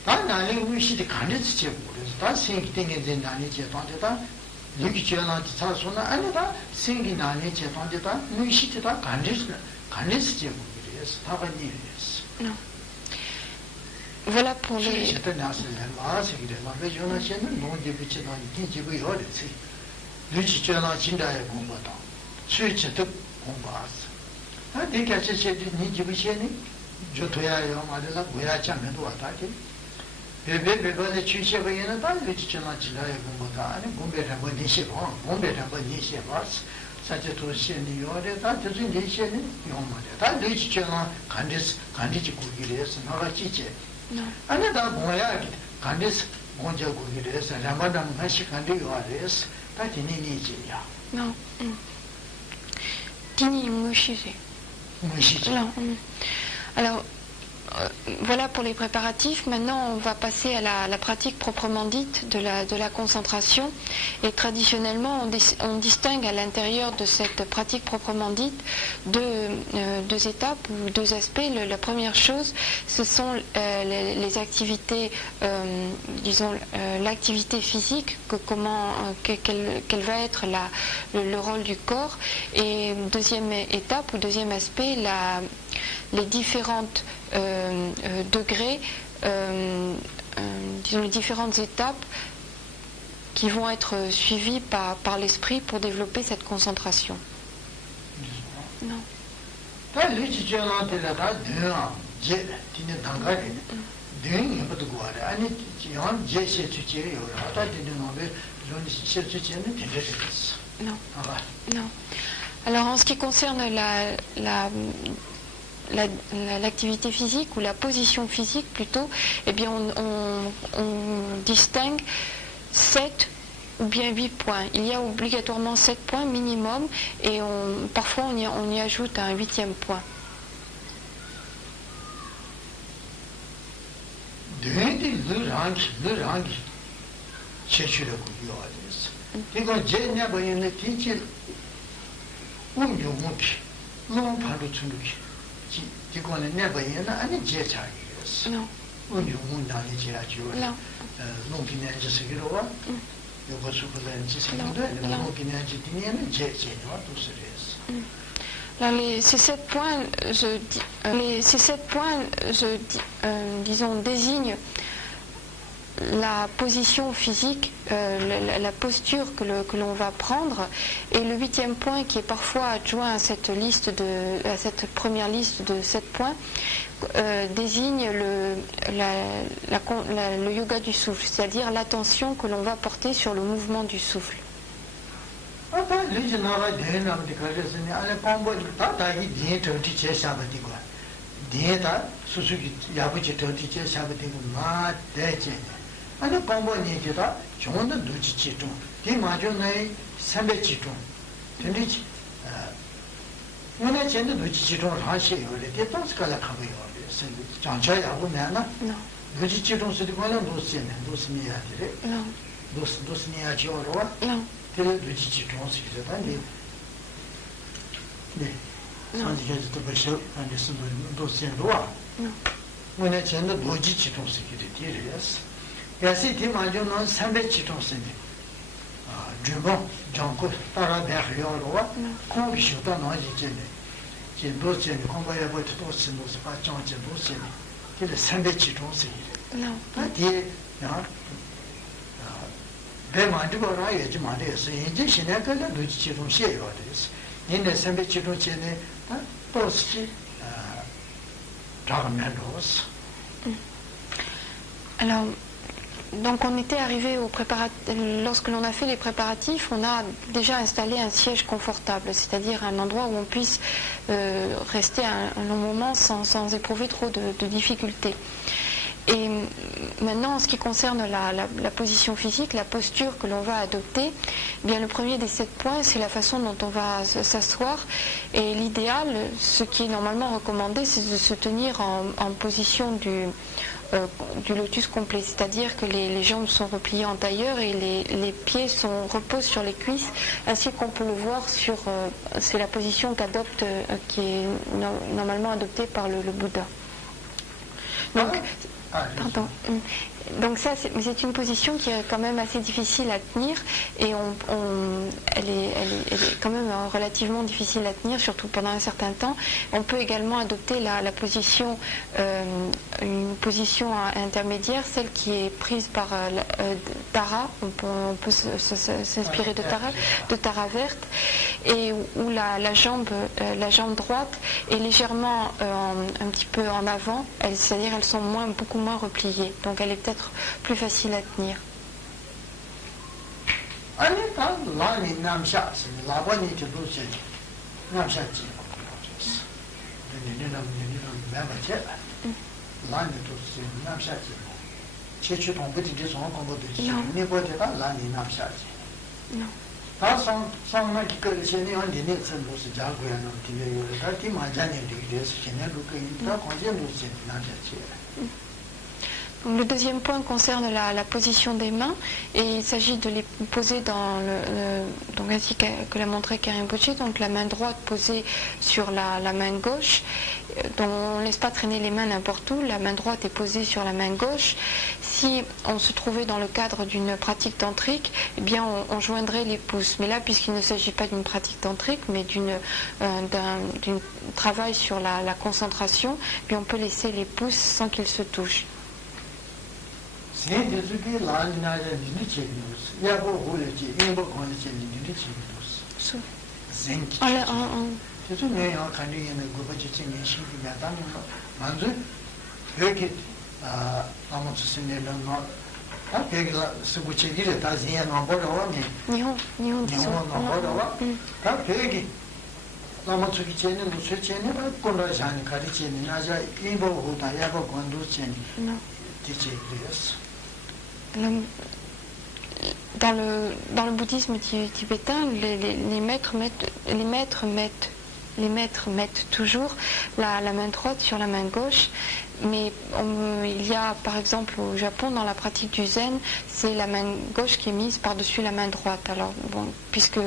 다 나는 위시디 가르치지 그래서 다 생기 딩에는 아니지 반대다 릭죄나 사소나 아니다 생기 아니지 반대다 위시디다 가르치지 Non. Voilà pour les... Non. Alors, voilà pour les préparatifs. Maintenant, on va passer à la pratique proprement dite de la concentration. Et traditionnellement, on distingue à l'intérieur de cette pratique proprement dite deux étapes ou deux aspects. La première chose, ce sont les activités, disons, l'activité physique, quel va être le rôle du corps. Et deuxième étape ou deuxième aspect, les différentes degrés, disons les différentes étapes qui vont être suivies par l'esprit pour développer cette concentration. Non. Non. Non. Alors en ce qui concerne l'activité physique ou la position physique plutôt, eh bien on distingue 7 ou bien 8 points. Il y a obligatoirement 7 points minimum et parfois on y ajoute un 8e point. Alors ces 7 points, disons, désignent la position physique, la posture que l'on va prendre, et le 8e point qui est parfois adjoint à cette première liste de 7 points désigne le yoga du souffle, c'est-à-dire l'attention que l'on va porter sur le mouvement du souffle. 아니 공부니지다 좋은 누지 지중 이 마저네 삼배 지중 근데지 오늘 전에 누지 지중 하시요 이렇게 동스깔라 가고요 장차야 보면은 누지 지중 쓰고 거는 노스니야 되래 노스니야 지어로와 되게 누지 지중 쓰기다 네 산지게도 벌써 안 됐으면 노스니로와 오늘 전에 누지 지중 쓰기도 되래스 야시 팀아주는 300치통스니 주봉 정고 따라 배려로와 공비쇼도 나지제네 진도제네 공부해 보도 쓰면서 빠정제 도스니 근데 300치통스니 Non. Alors, donc on était arrivé au lorsque l'on a fait les préparatifs, on a déjà installé un siège confortable, c'est-à-dire un endroit où on puisse rester un long moment sans éprouver trop de difficultés. Et maintenant, en ce qui concerne la position physique, la posture que l'on va adopter, eh bien le premier des 7 points, c'est la façon dont on va s'asseoir. Et l'idéal, ce qui est normalement recommandé, c'est de se tenir en position du lotus complet, c'est-à-dire que les jambes sont repliées en tailleur et les pieds reposent sur les cuisses, ainsi qu'on peut le voir c'est la position qui est normalement adoptée par le Bouddha. Donc, pardon. Donc ça, c'est une position qui est quand même assez difficile à tenir et elle est quand même relativement difficile à tenir, surtout pendant un certain temps. On peut également adopter la position, une position intermédiaire, celle qui est prise par Tara. On peut s'inspirer de Tara verte, et où la jambe droite est légèrement un petit peu en avant, c'est-à-dire elles sont beaucoup moins repliées. Donc elle est peut-être plus facile à tenir. Le deuxième point concerne la position des mains, et il s'agit de les poser donc ainsi que l'a montré Karim Bocci, donc la main droite posée sur la main gauche, donc on ne laisse pas traîner les mains n'importe où, la main droite est posée sur la main gauche. Si on se trouvait dans le cadre d'une pratique tantrique, eh bien on joindrait les pouces, mais là, puisqu'il ne s'agit pas d'une pratique tantrique, mais d'un travail sur la concentration, eh bien on peut laisser les pouces sans qu'ils se touchent. Dans le bouddhisme tibétain, les maîtres mettent toujours la main droite sur la main gauche, mais il y a par exemple au Japon, dans la pratique du zen, c'est la main gauche qui est mise par-dessus la main droite. Alors bon, puisque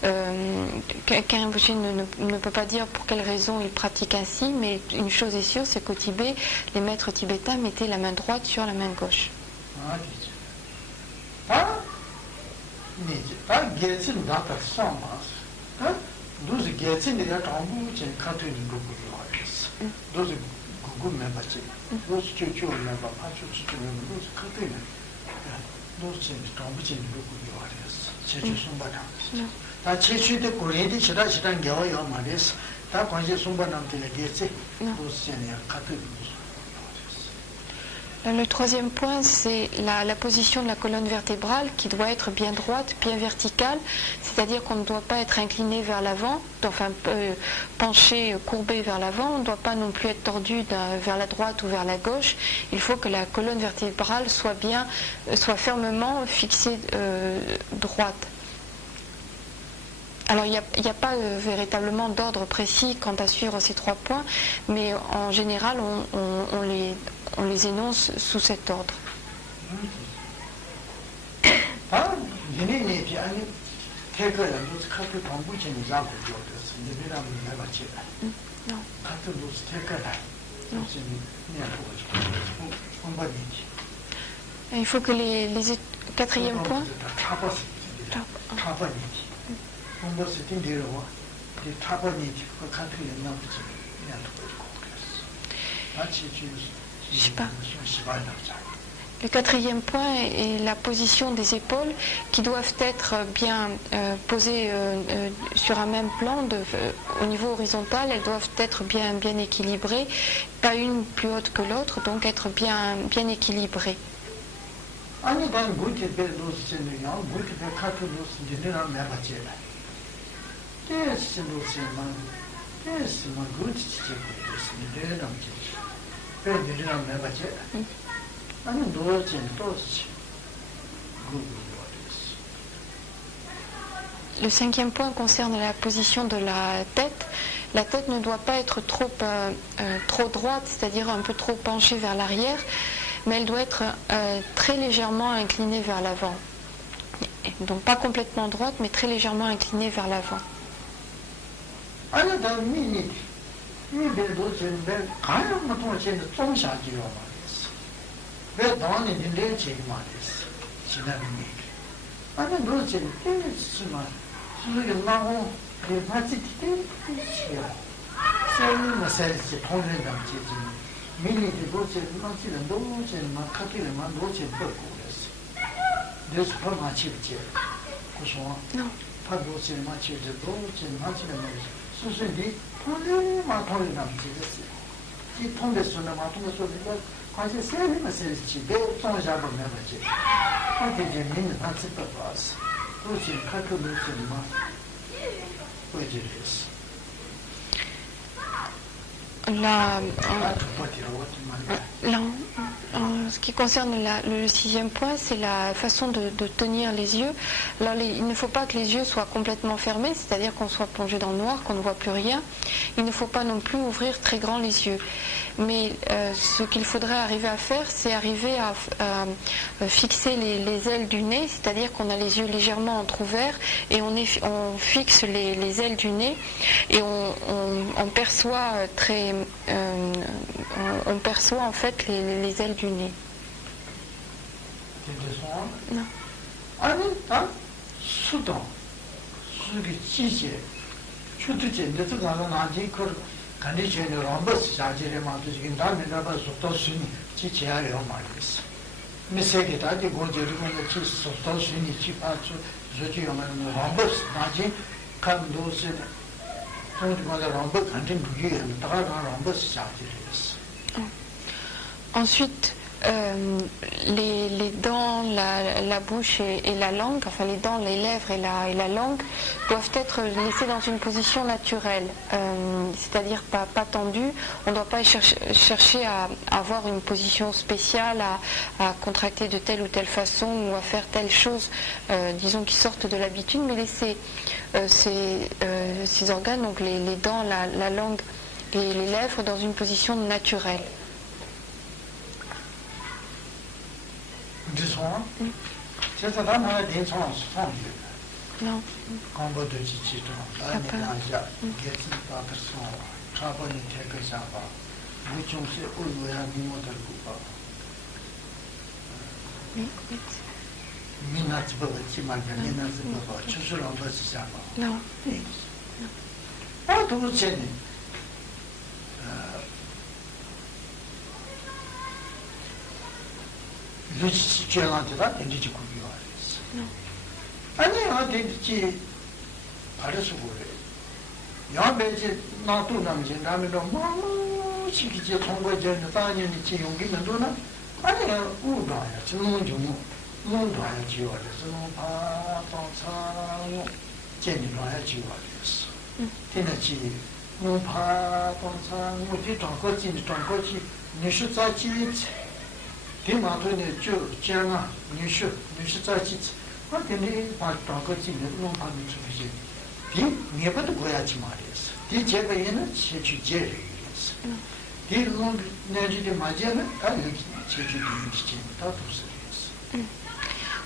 Karim Bocci ne peut pas dire pour quelle raison il pratique ainsi, mais une chose est sûre, c'est qu'au Tibet, les maîtres tibétains mettaient la main droite sur la main gauche. Le troisième point, c'est la position de la colonne vertébrale qui doit être bien droite, bien verticale, c'est-à-dire qu'on ne doit pas être incliné vers l'avant, enfin penché, courbé vers l'avant, on ne doit pas non plus être tordu vers la droite ou vers la gauche. Il faut que la colonne vertébrale soit fermement fixée droite. Alors il n'y a pas véritablement d'ordre précis quant à suivre ces 3 points, mais en général on les énonce sous cet ordre. Il faut que les 4e point. Je sais pas. Le quatrième point est la position des épaules qui doivent être bien posées sur un même plan au niveau horizontal. Elles doivent être bien équilibrées, pas une plus haute que l'autre, donc être bien équilibrées. Le cinquième point concerne la position de la tête. La tête ne doit pas être trop droite, c'est-à-dire un peu trop penchée vers l'arrière, mais elle doit être très légèrement inclinée vers l'avant. Donc pas complètement droite, mais très légèrement inclinée vers l'avant. En ce qui concerne le sixième point, c'est la façon de tenir les yeux. Alors, il ne faut pas que les yeux soient complètement fermés, c'est-à-dire qu'on soit plongé dans le noir, qu'on ne voit plus rien. Il ne faut pas non plus ouvrir très grand les yeux. Mais ce qu'il faudrait arriver à faire, c'est arriver à fixer les ailes du nez, c'est-à-dire qu'on a les yeux légèrement entrouverts et on fixe les ailes du nez et on perçoit on perçoit en fait les ailes du nez. Non. Ensuite, les dents, la bouche et la langue, enfin les dents, les lèvres et la langue doivent être laissées dans une position naturelle, c'est-à-dire pas tendues. On ne doit pas chercher à avoir une position spéciale, à contracter de telle ou telle façon ou à faire telle chose, disons, qui sortent de l'habitude, mais laisser ces organes, donc les dents, la langue et les lèvres dans une position naturelle. Non.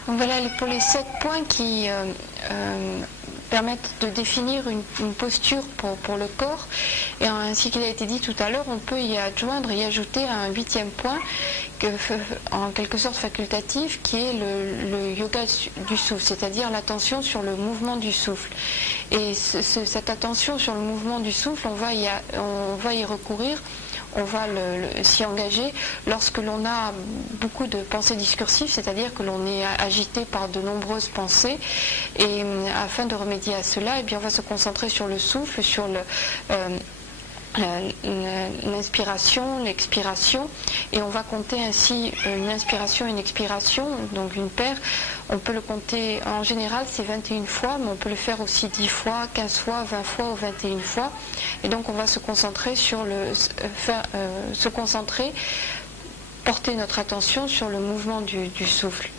Donc voilà pour les 7 points qui permettent de définir une posture pour le corps. Et ainsi qu'il a été dit tout à l'heure, on peut y adjoindre et y ajouter un 8e point, en quelque sorte facultatif, qui est le yoga du souffle, c'est-à-dire l'attention sur le mouvement du souffle. Et cette attention sur le mouvement du souffle, on va y recourir on va s'y engager lorsque l'on a beaucoup de pensées discursives, c'est-à-dire que l'on est agité par de nombreuses pensées. Et afin de remédier à cela, eh bien, on va se concentrer sur le souffle, sur l'inspiration, l'expiration, et on va compter ainsi une inspiration et une expiration, donc une paire. On peut le compter, en général c'est 21 fois, mais on peut le faire aussi 10 fois, 15 fois, 20 fois ou 21 fois. Et donc on va se concentrer sur porter notre attention sur le mouvement du souffle.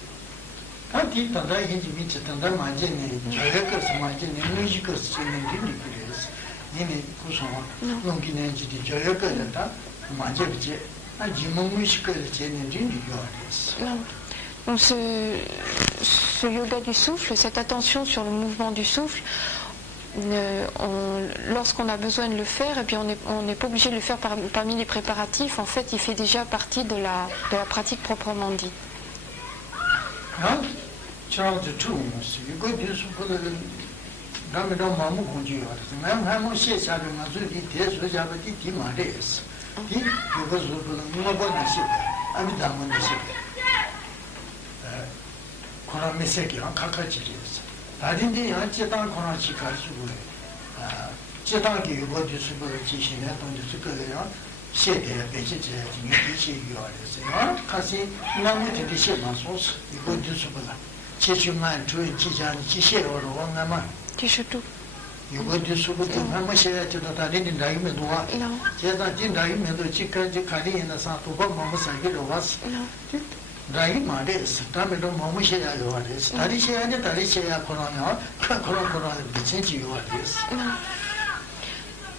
Donc ce yoga du souffle, cette attention sur le mouvement du souffle, lorsqu'on a besoin de le faire, et puis on n'est pas obligé de le faire parmi les préparatifs. En fait, il fait déjà partie de la pratique proprement dite.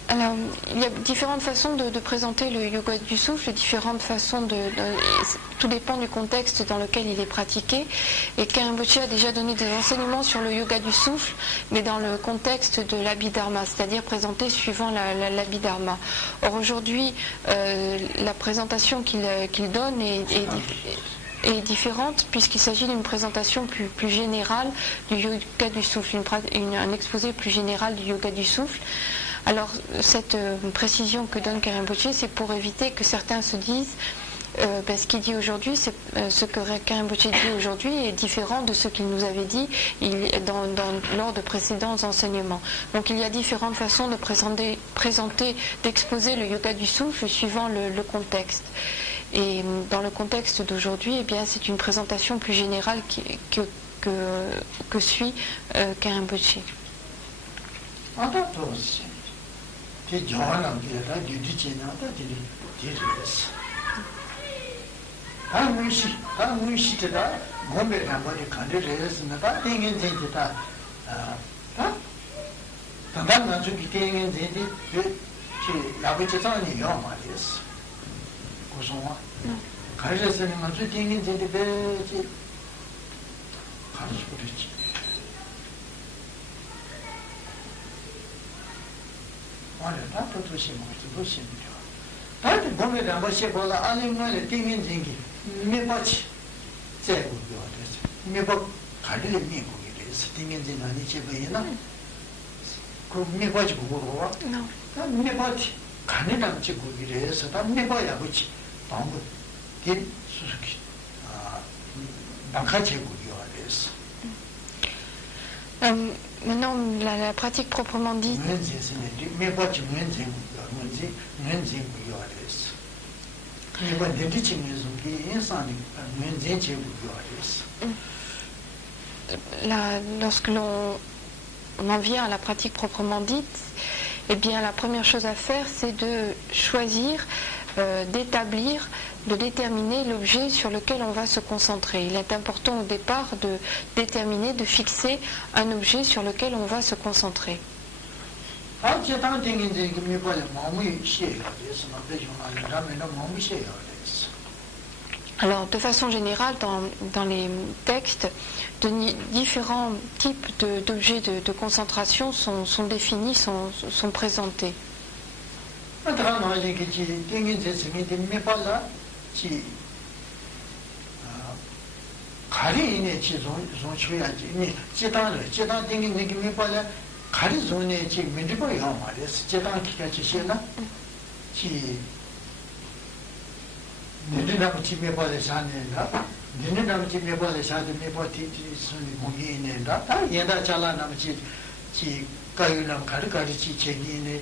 Alors, il y a différentes façons de présenter le yoga du souffle, différentes façons tout dépend du contexte dans lequel il est pratiqué. Et Karen Rinpoche a déjà donné des enseignements sur le yoga du souffle, mais dans le contexte de l'Abhidharma, c'est-à-dire présenté suivant l'Abhidharma. Or aujourd'hui, la présentation qu'il donne est différente, puisqu'il s'agit d'une présentation plus générale du yoga du souffle, un exposé plus général du yoga du souffle. Alors cette précision que donne Karen Rinpoche, c'est pour éviter que certains se disent ce qu'il dit aujourd'hui, ce que Karen Rinpoche dit aujourd'hui est différent de ce qu'il nous avait dit lors de précédents enseignements. Donc il y a différentes façons de présenter, d'exposer le yoga du souffle suivant le contexte. Et dans le contexte d'aujourd'hui, eh bien, c'est une présentation plus générale que suit Karen Rinpoche. Maintenant, la pratique proprement dite. Lorsque l'on en vient à la pratique proprement dite, eh bien, la première chose à faire, c'est de choisir, d'établir, de déterminer l'objet sur lequel on va se concentrer. Il est important au départ de déterminer, de fixer un objet sur lequel on va se concentrer. Alors, de façon générale, dans les textes, différents types d'objets de concentration sont définis, sont présentés. Didn't keep me by the sun and up. Didn't keep me by the sun and me what it is in and up. Yenda Chalanamachi, Kayunam Karikarichi, Chegin.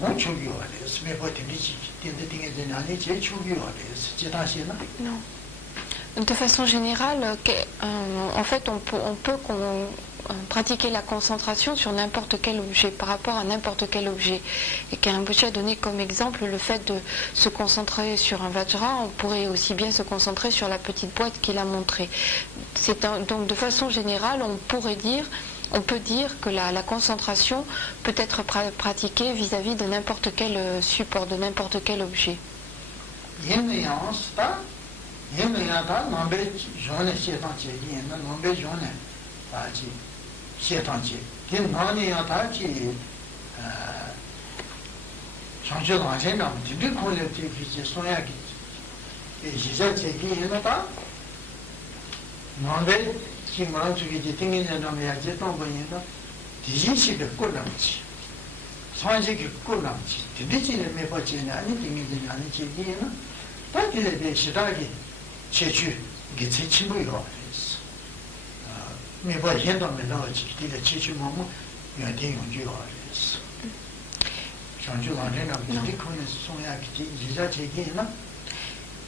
Non. De façon générale, en fait, on peut pratiquer la concentration sur n'importe quel objet, par rapport à n'importe quel objet. Et Rinpoche a donné comme exemple le fait de se concentrer sur un vajra, on pourrait aussi bien se concentrer sur la petite boîte qu'il a montrée. Donc de façon générale, on peut dire que la concentration peut être pratiquée vis-à-vis de n'importe quel support, de n'importe quel objet.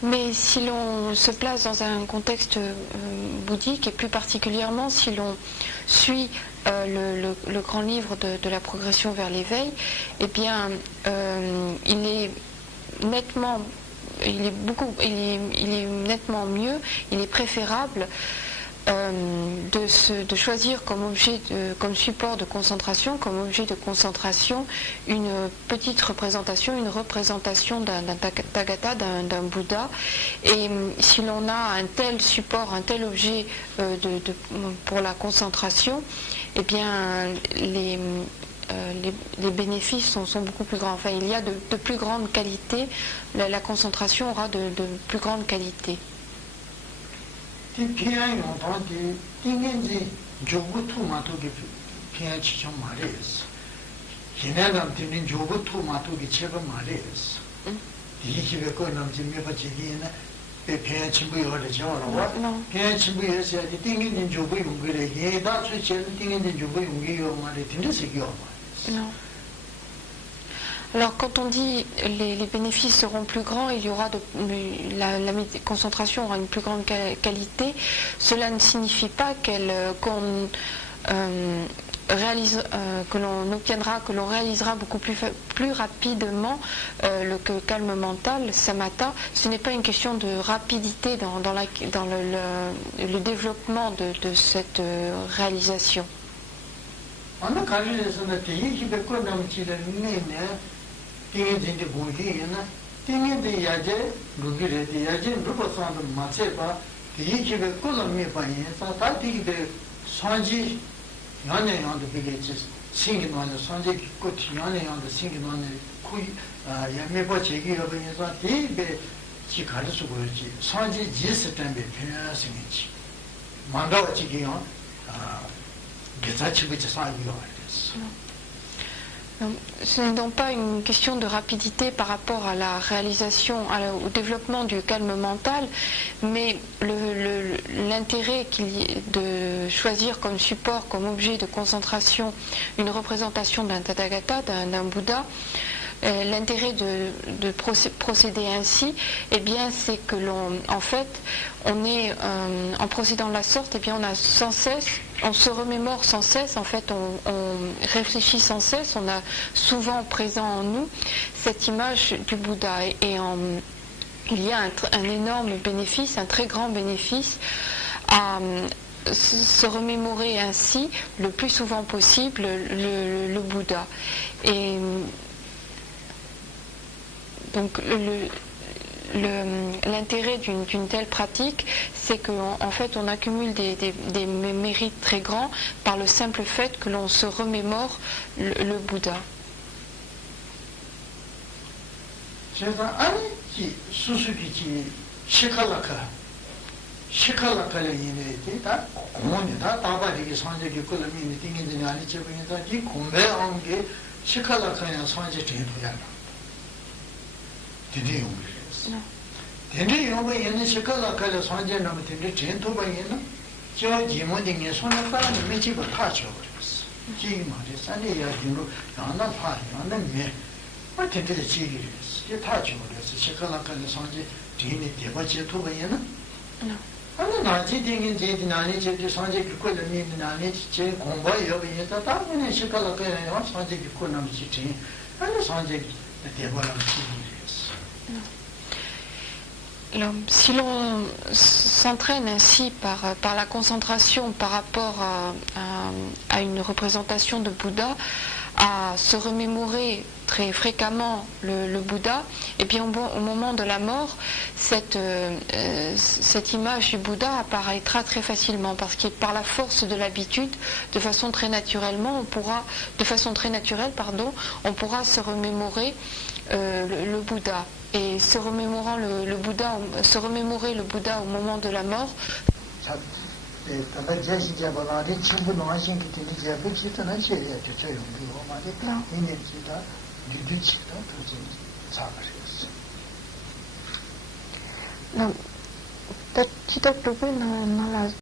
Mais si l'on se place dans un contexte bouddhique, et plus particulièrement si l'on suit le grand livre de la progression vers l'éveil, eh bien, il est nettement mieux, il est préférable de choisir comme support de concentration, comme objet de concentration, une petite représentation, une représentation d'un Tathagata, d'un Bouddha. Et si l'on a un tel support, un tel objet pour la concentration, eh bien les bénéfices sont beaucoup plus grands. Enfin, il y a de plus grande qualité, la concentration aura de plus grande qualité. Non. Alors quand on dit les bénéfices seront plus grands, il y aura la concentration aura une plus grande qualité, cela ne signifie pas qu'on réalisera beaucoup plus rapidement le calme mental, samatha. Ce n'est pas une question de rapidité dans le développement de cette réalisation. Ce n'est donc pas une question de rapidité par rapport à la réalisation, au développement du calme mental, mais l'intérêt de choisir comme support, comme objet de concentration, une représentation d'un Tathagata, d'un Bouddha. L'intérêt de procéder ainsi, eh bien, c'est que en procédant de la sorte, eh bien, on se remémore sans cesse, en fait, on réfléchit sans cesse, on a souvent présent en nous cette image du Bouddha, et il y a un énorme bénéfice, un très grand bénéfice à se remémorer ainsi le plus souvent possible le Bouddha. Et donc l'intérêt d'une telle pratique, c'est qu'en fait on accumule des mérites très grands par le simple fait que l'on se remémore le Bouddha. Tende yomba yena shikala kala sanje nama tende chentoba yena jiwa jimo dinge sona kala mechi ba tacho bris. Ji ma de sane ya dingo yana pa yana me. Ma tende de ji ris. Ye tacho bris shikala kala sanje dine deba chentoba yena. Ana naji dinge je nani je sanje ko le ni nani je gomba yo yeta ta ne shikala kala ya sanje ko nam ji tin. Ana sanje deba nam ji ris. Si l'on s'entraîne ainsi par la concentration par rapport à une représentation de Bouddha, à se remémorer très fréquemment le Bouddha, et bien au moment de la mort, cette image du Bouddha apparaîtra très facilement, parce que par la force de l'habitude, de façon très naturelle, on pourra se remémorer le Bouddha. Et se remémorant se remémorer le Bouddha au moment de la mort. Non. Petit octobre,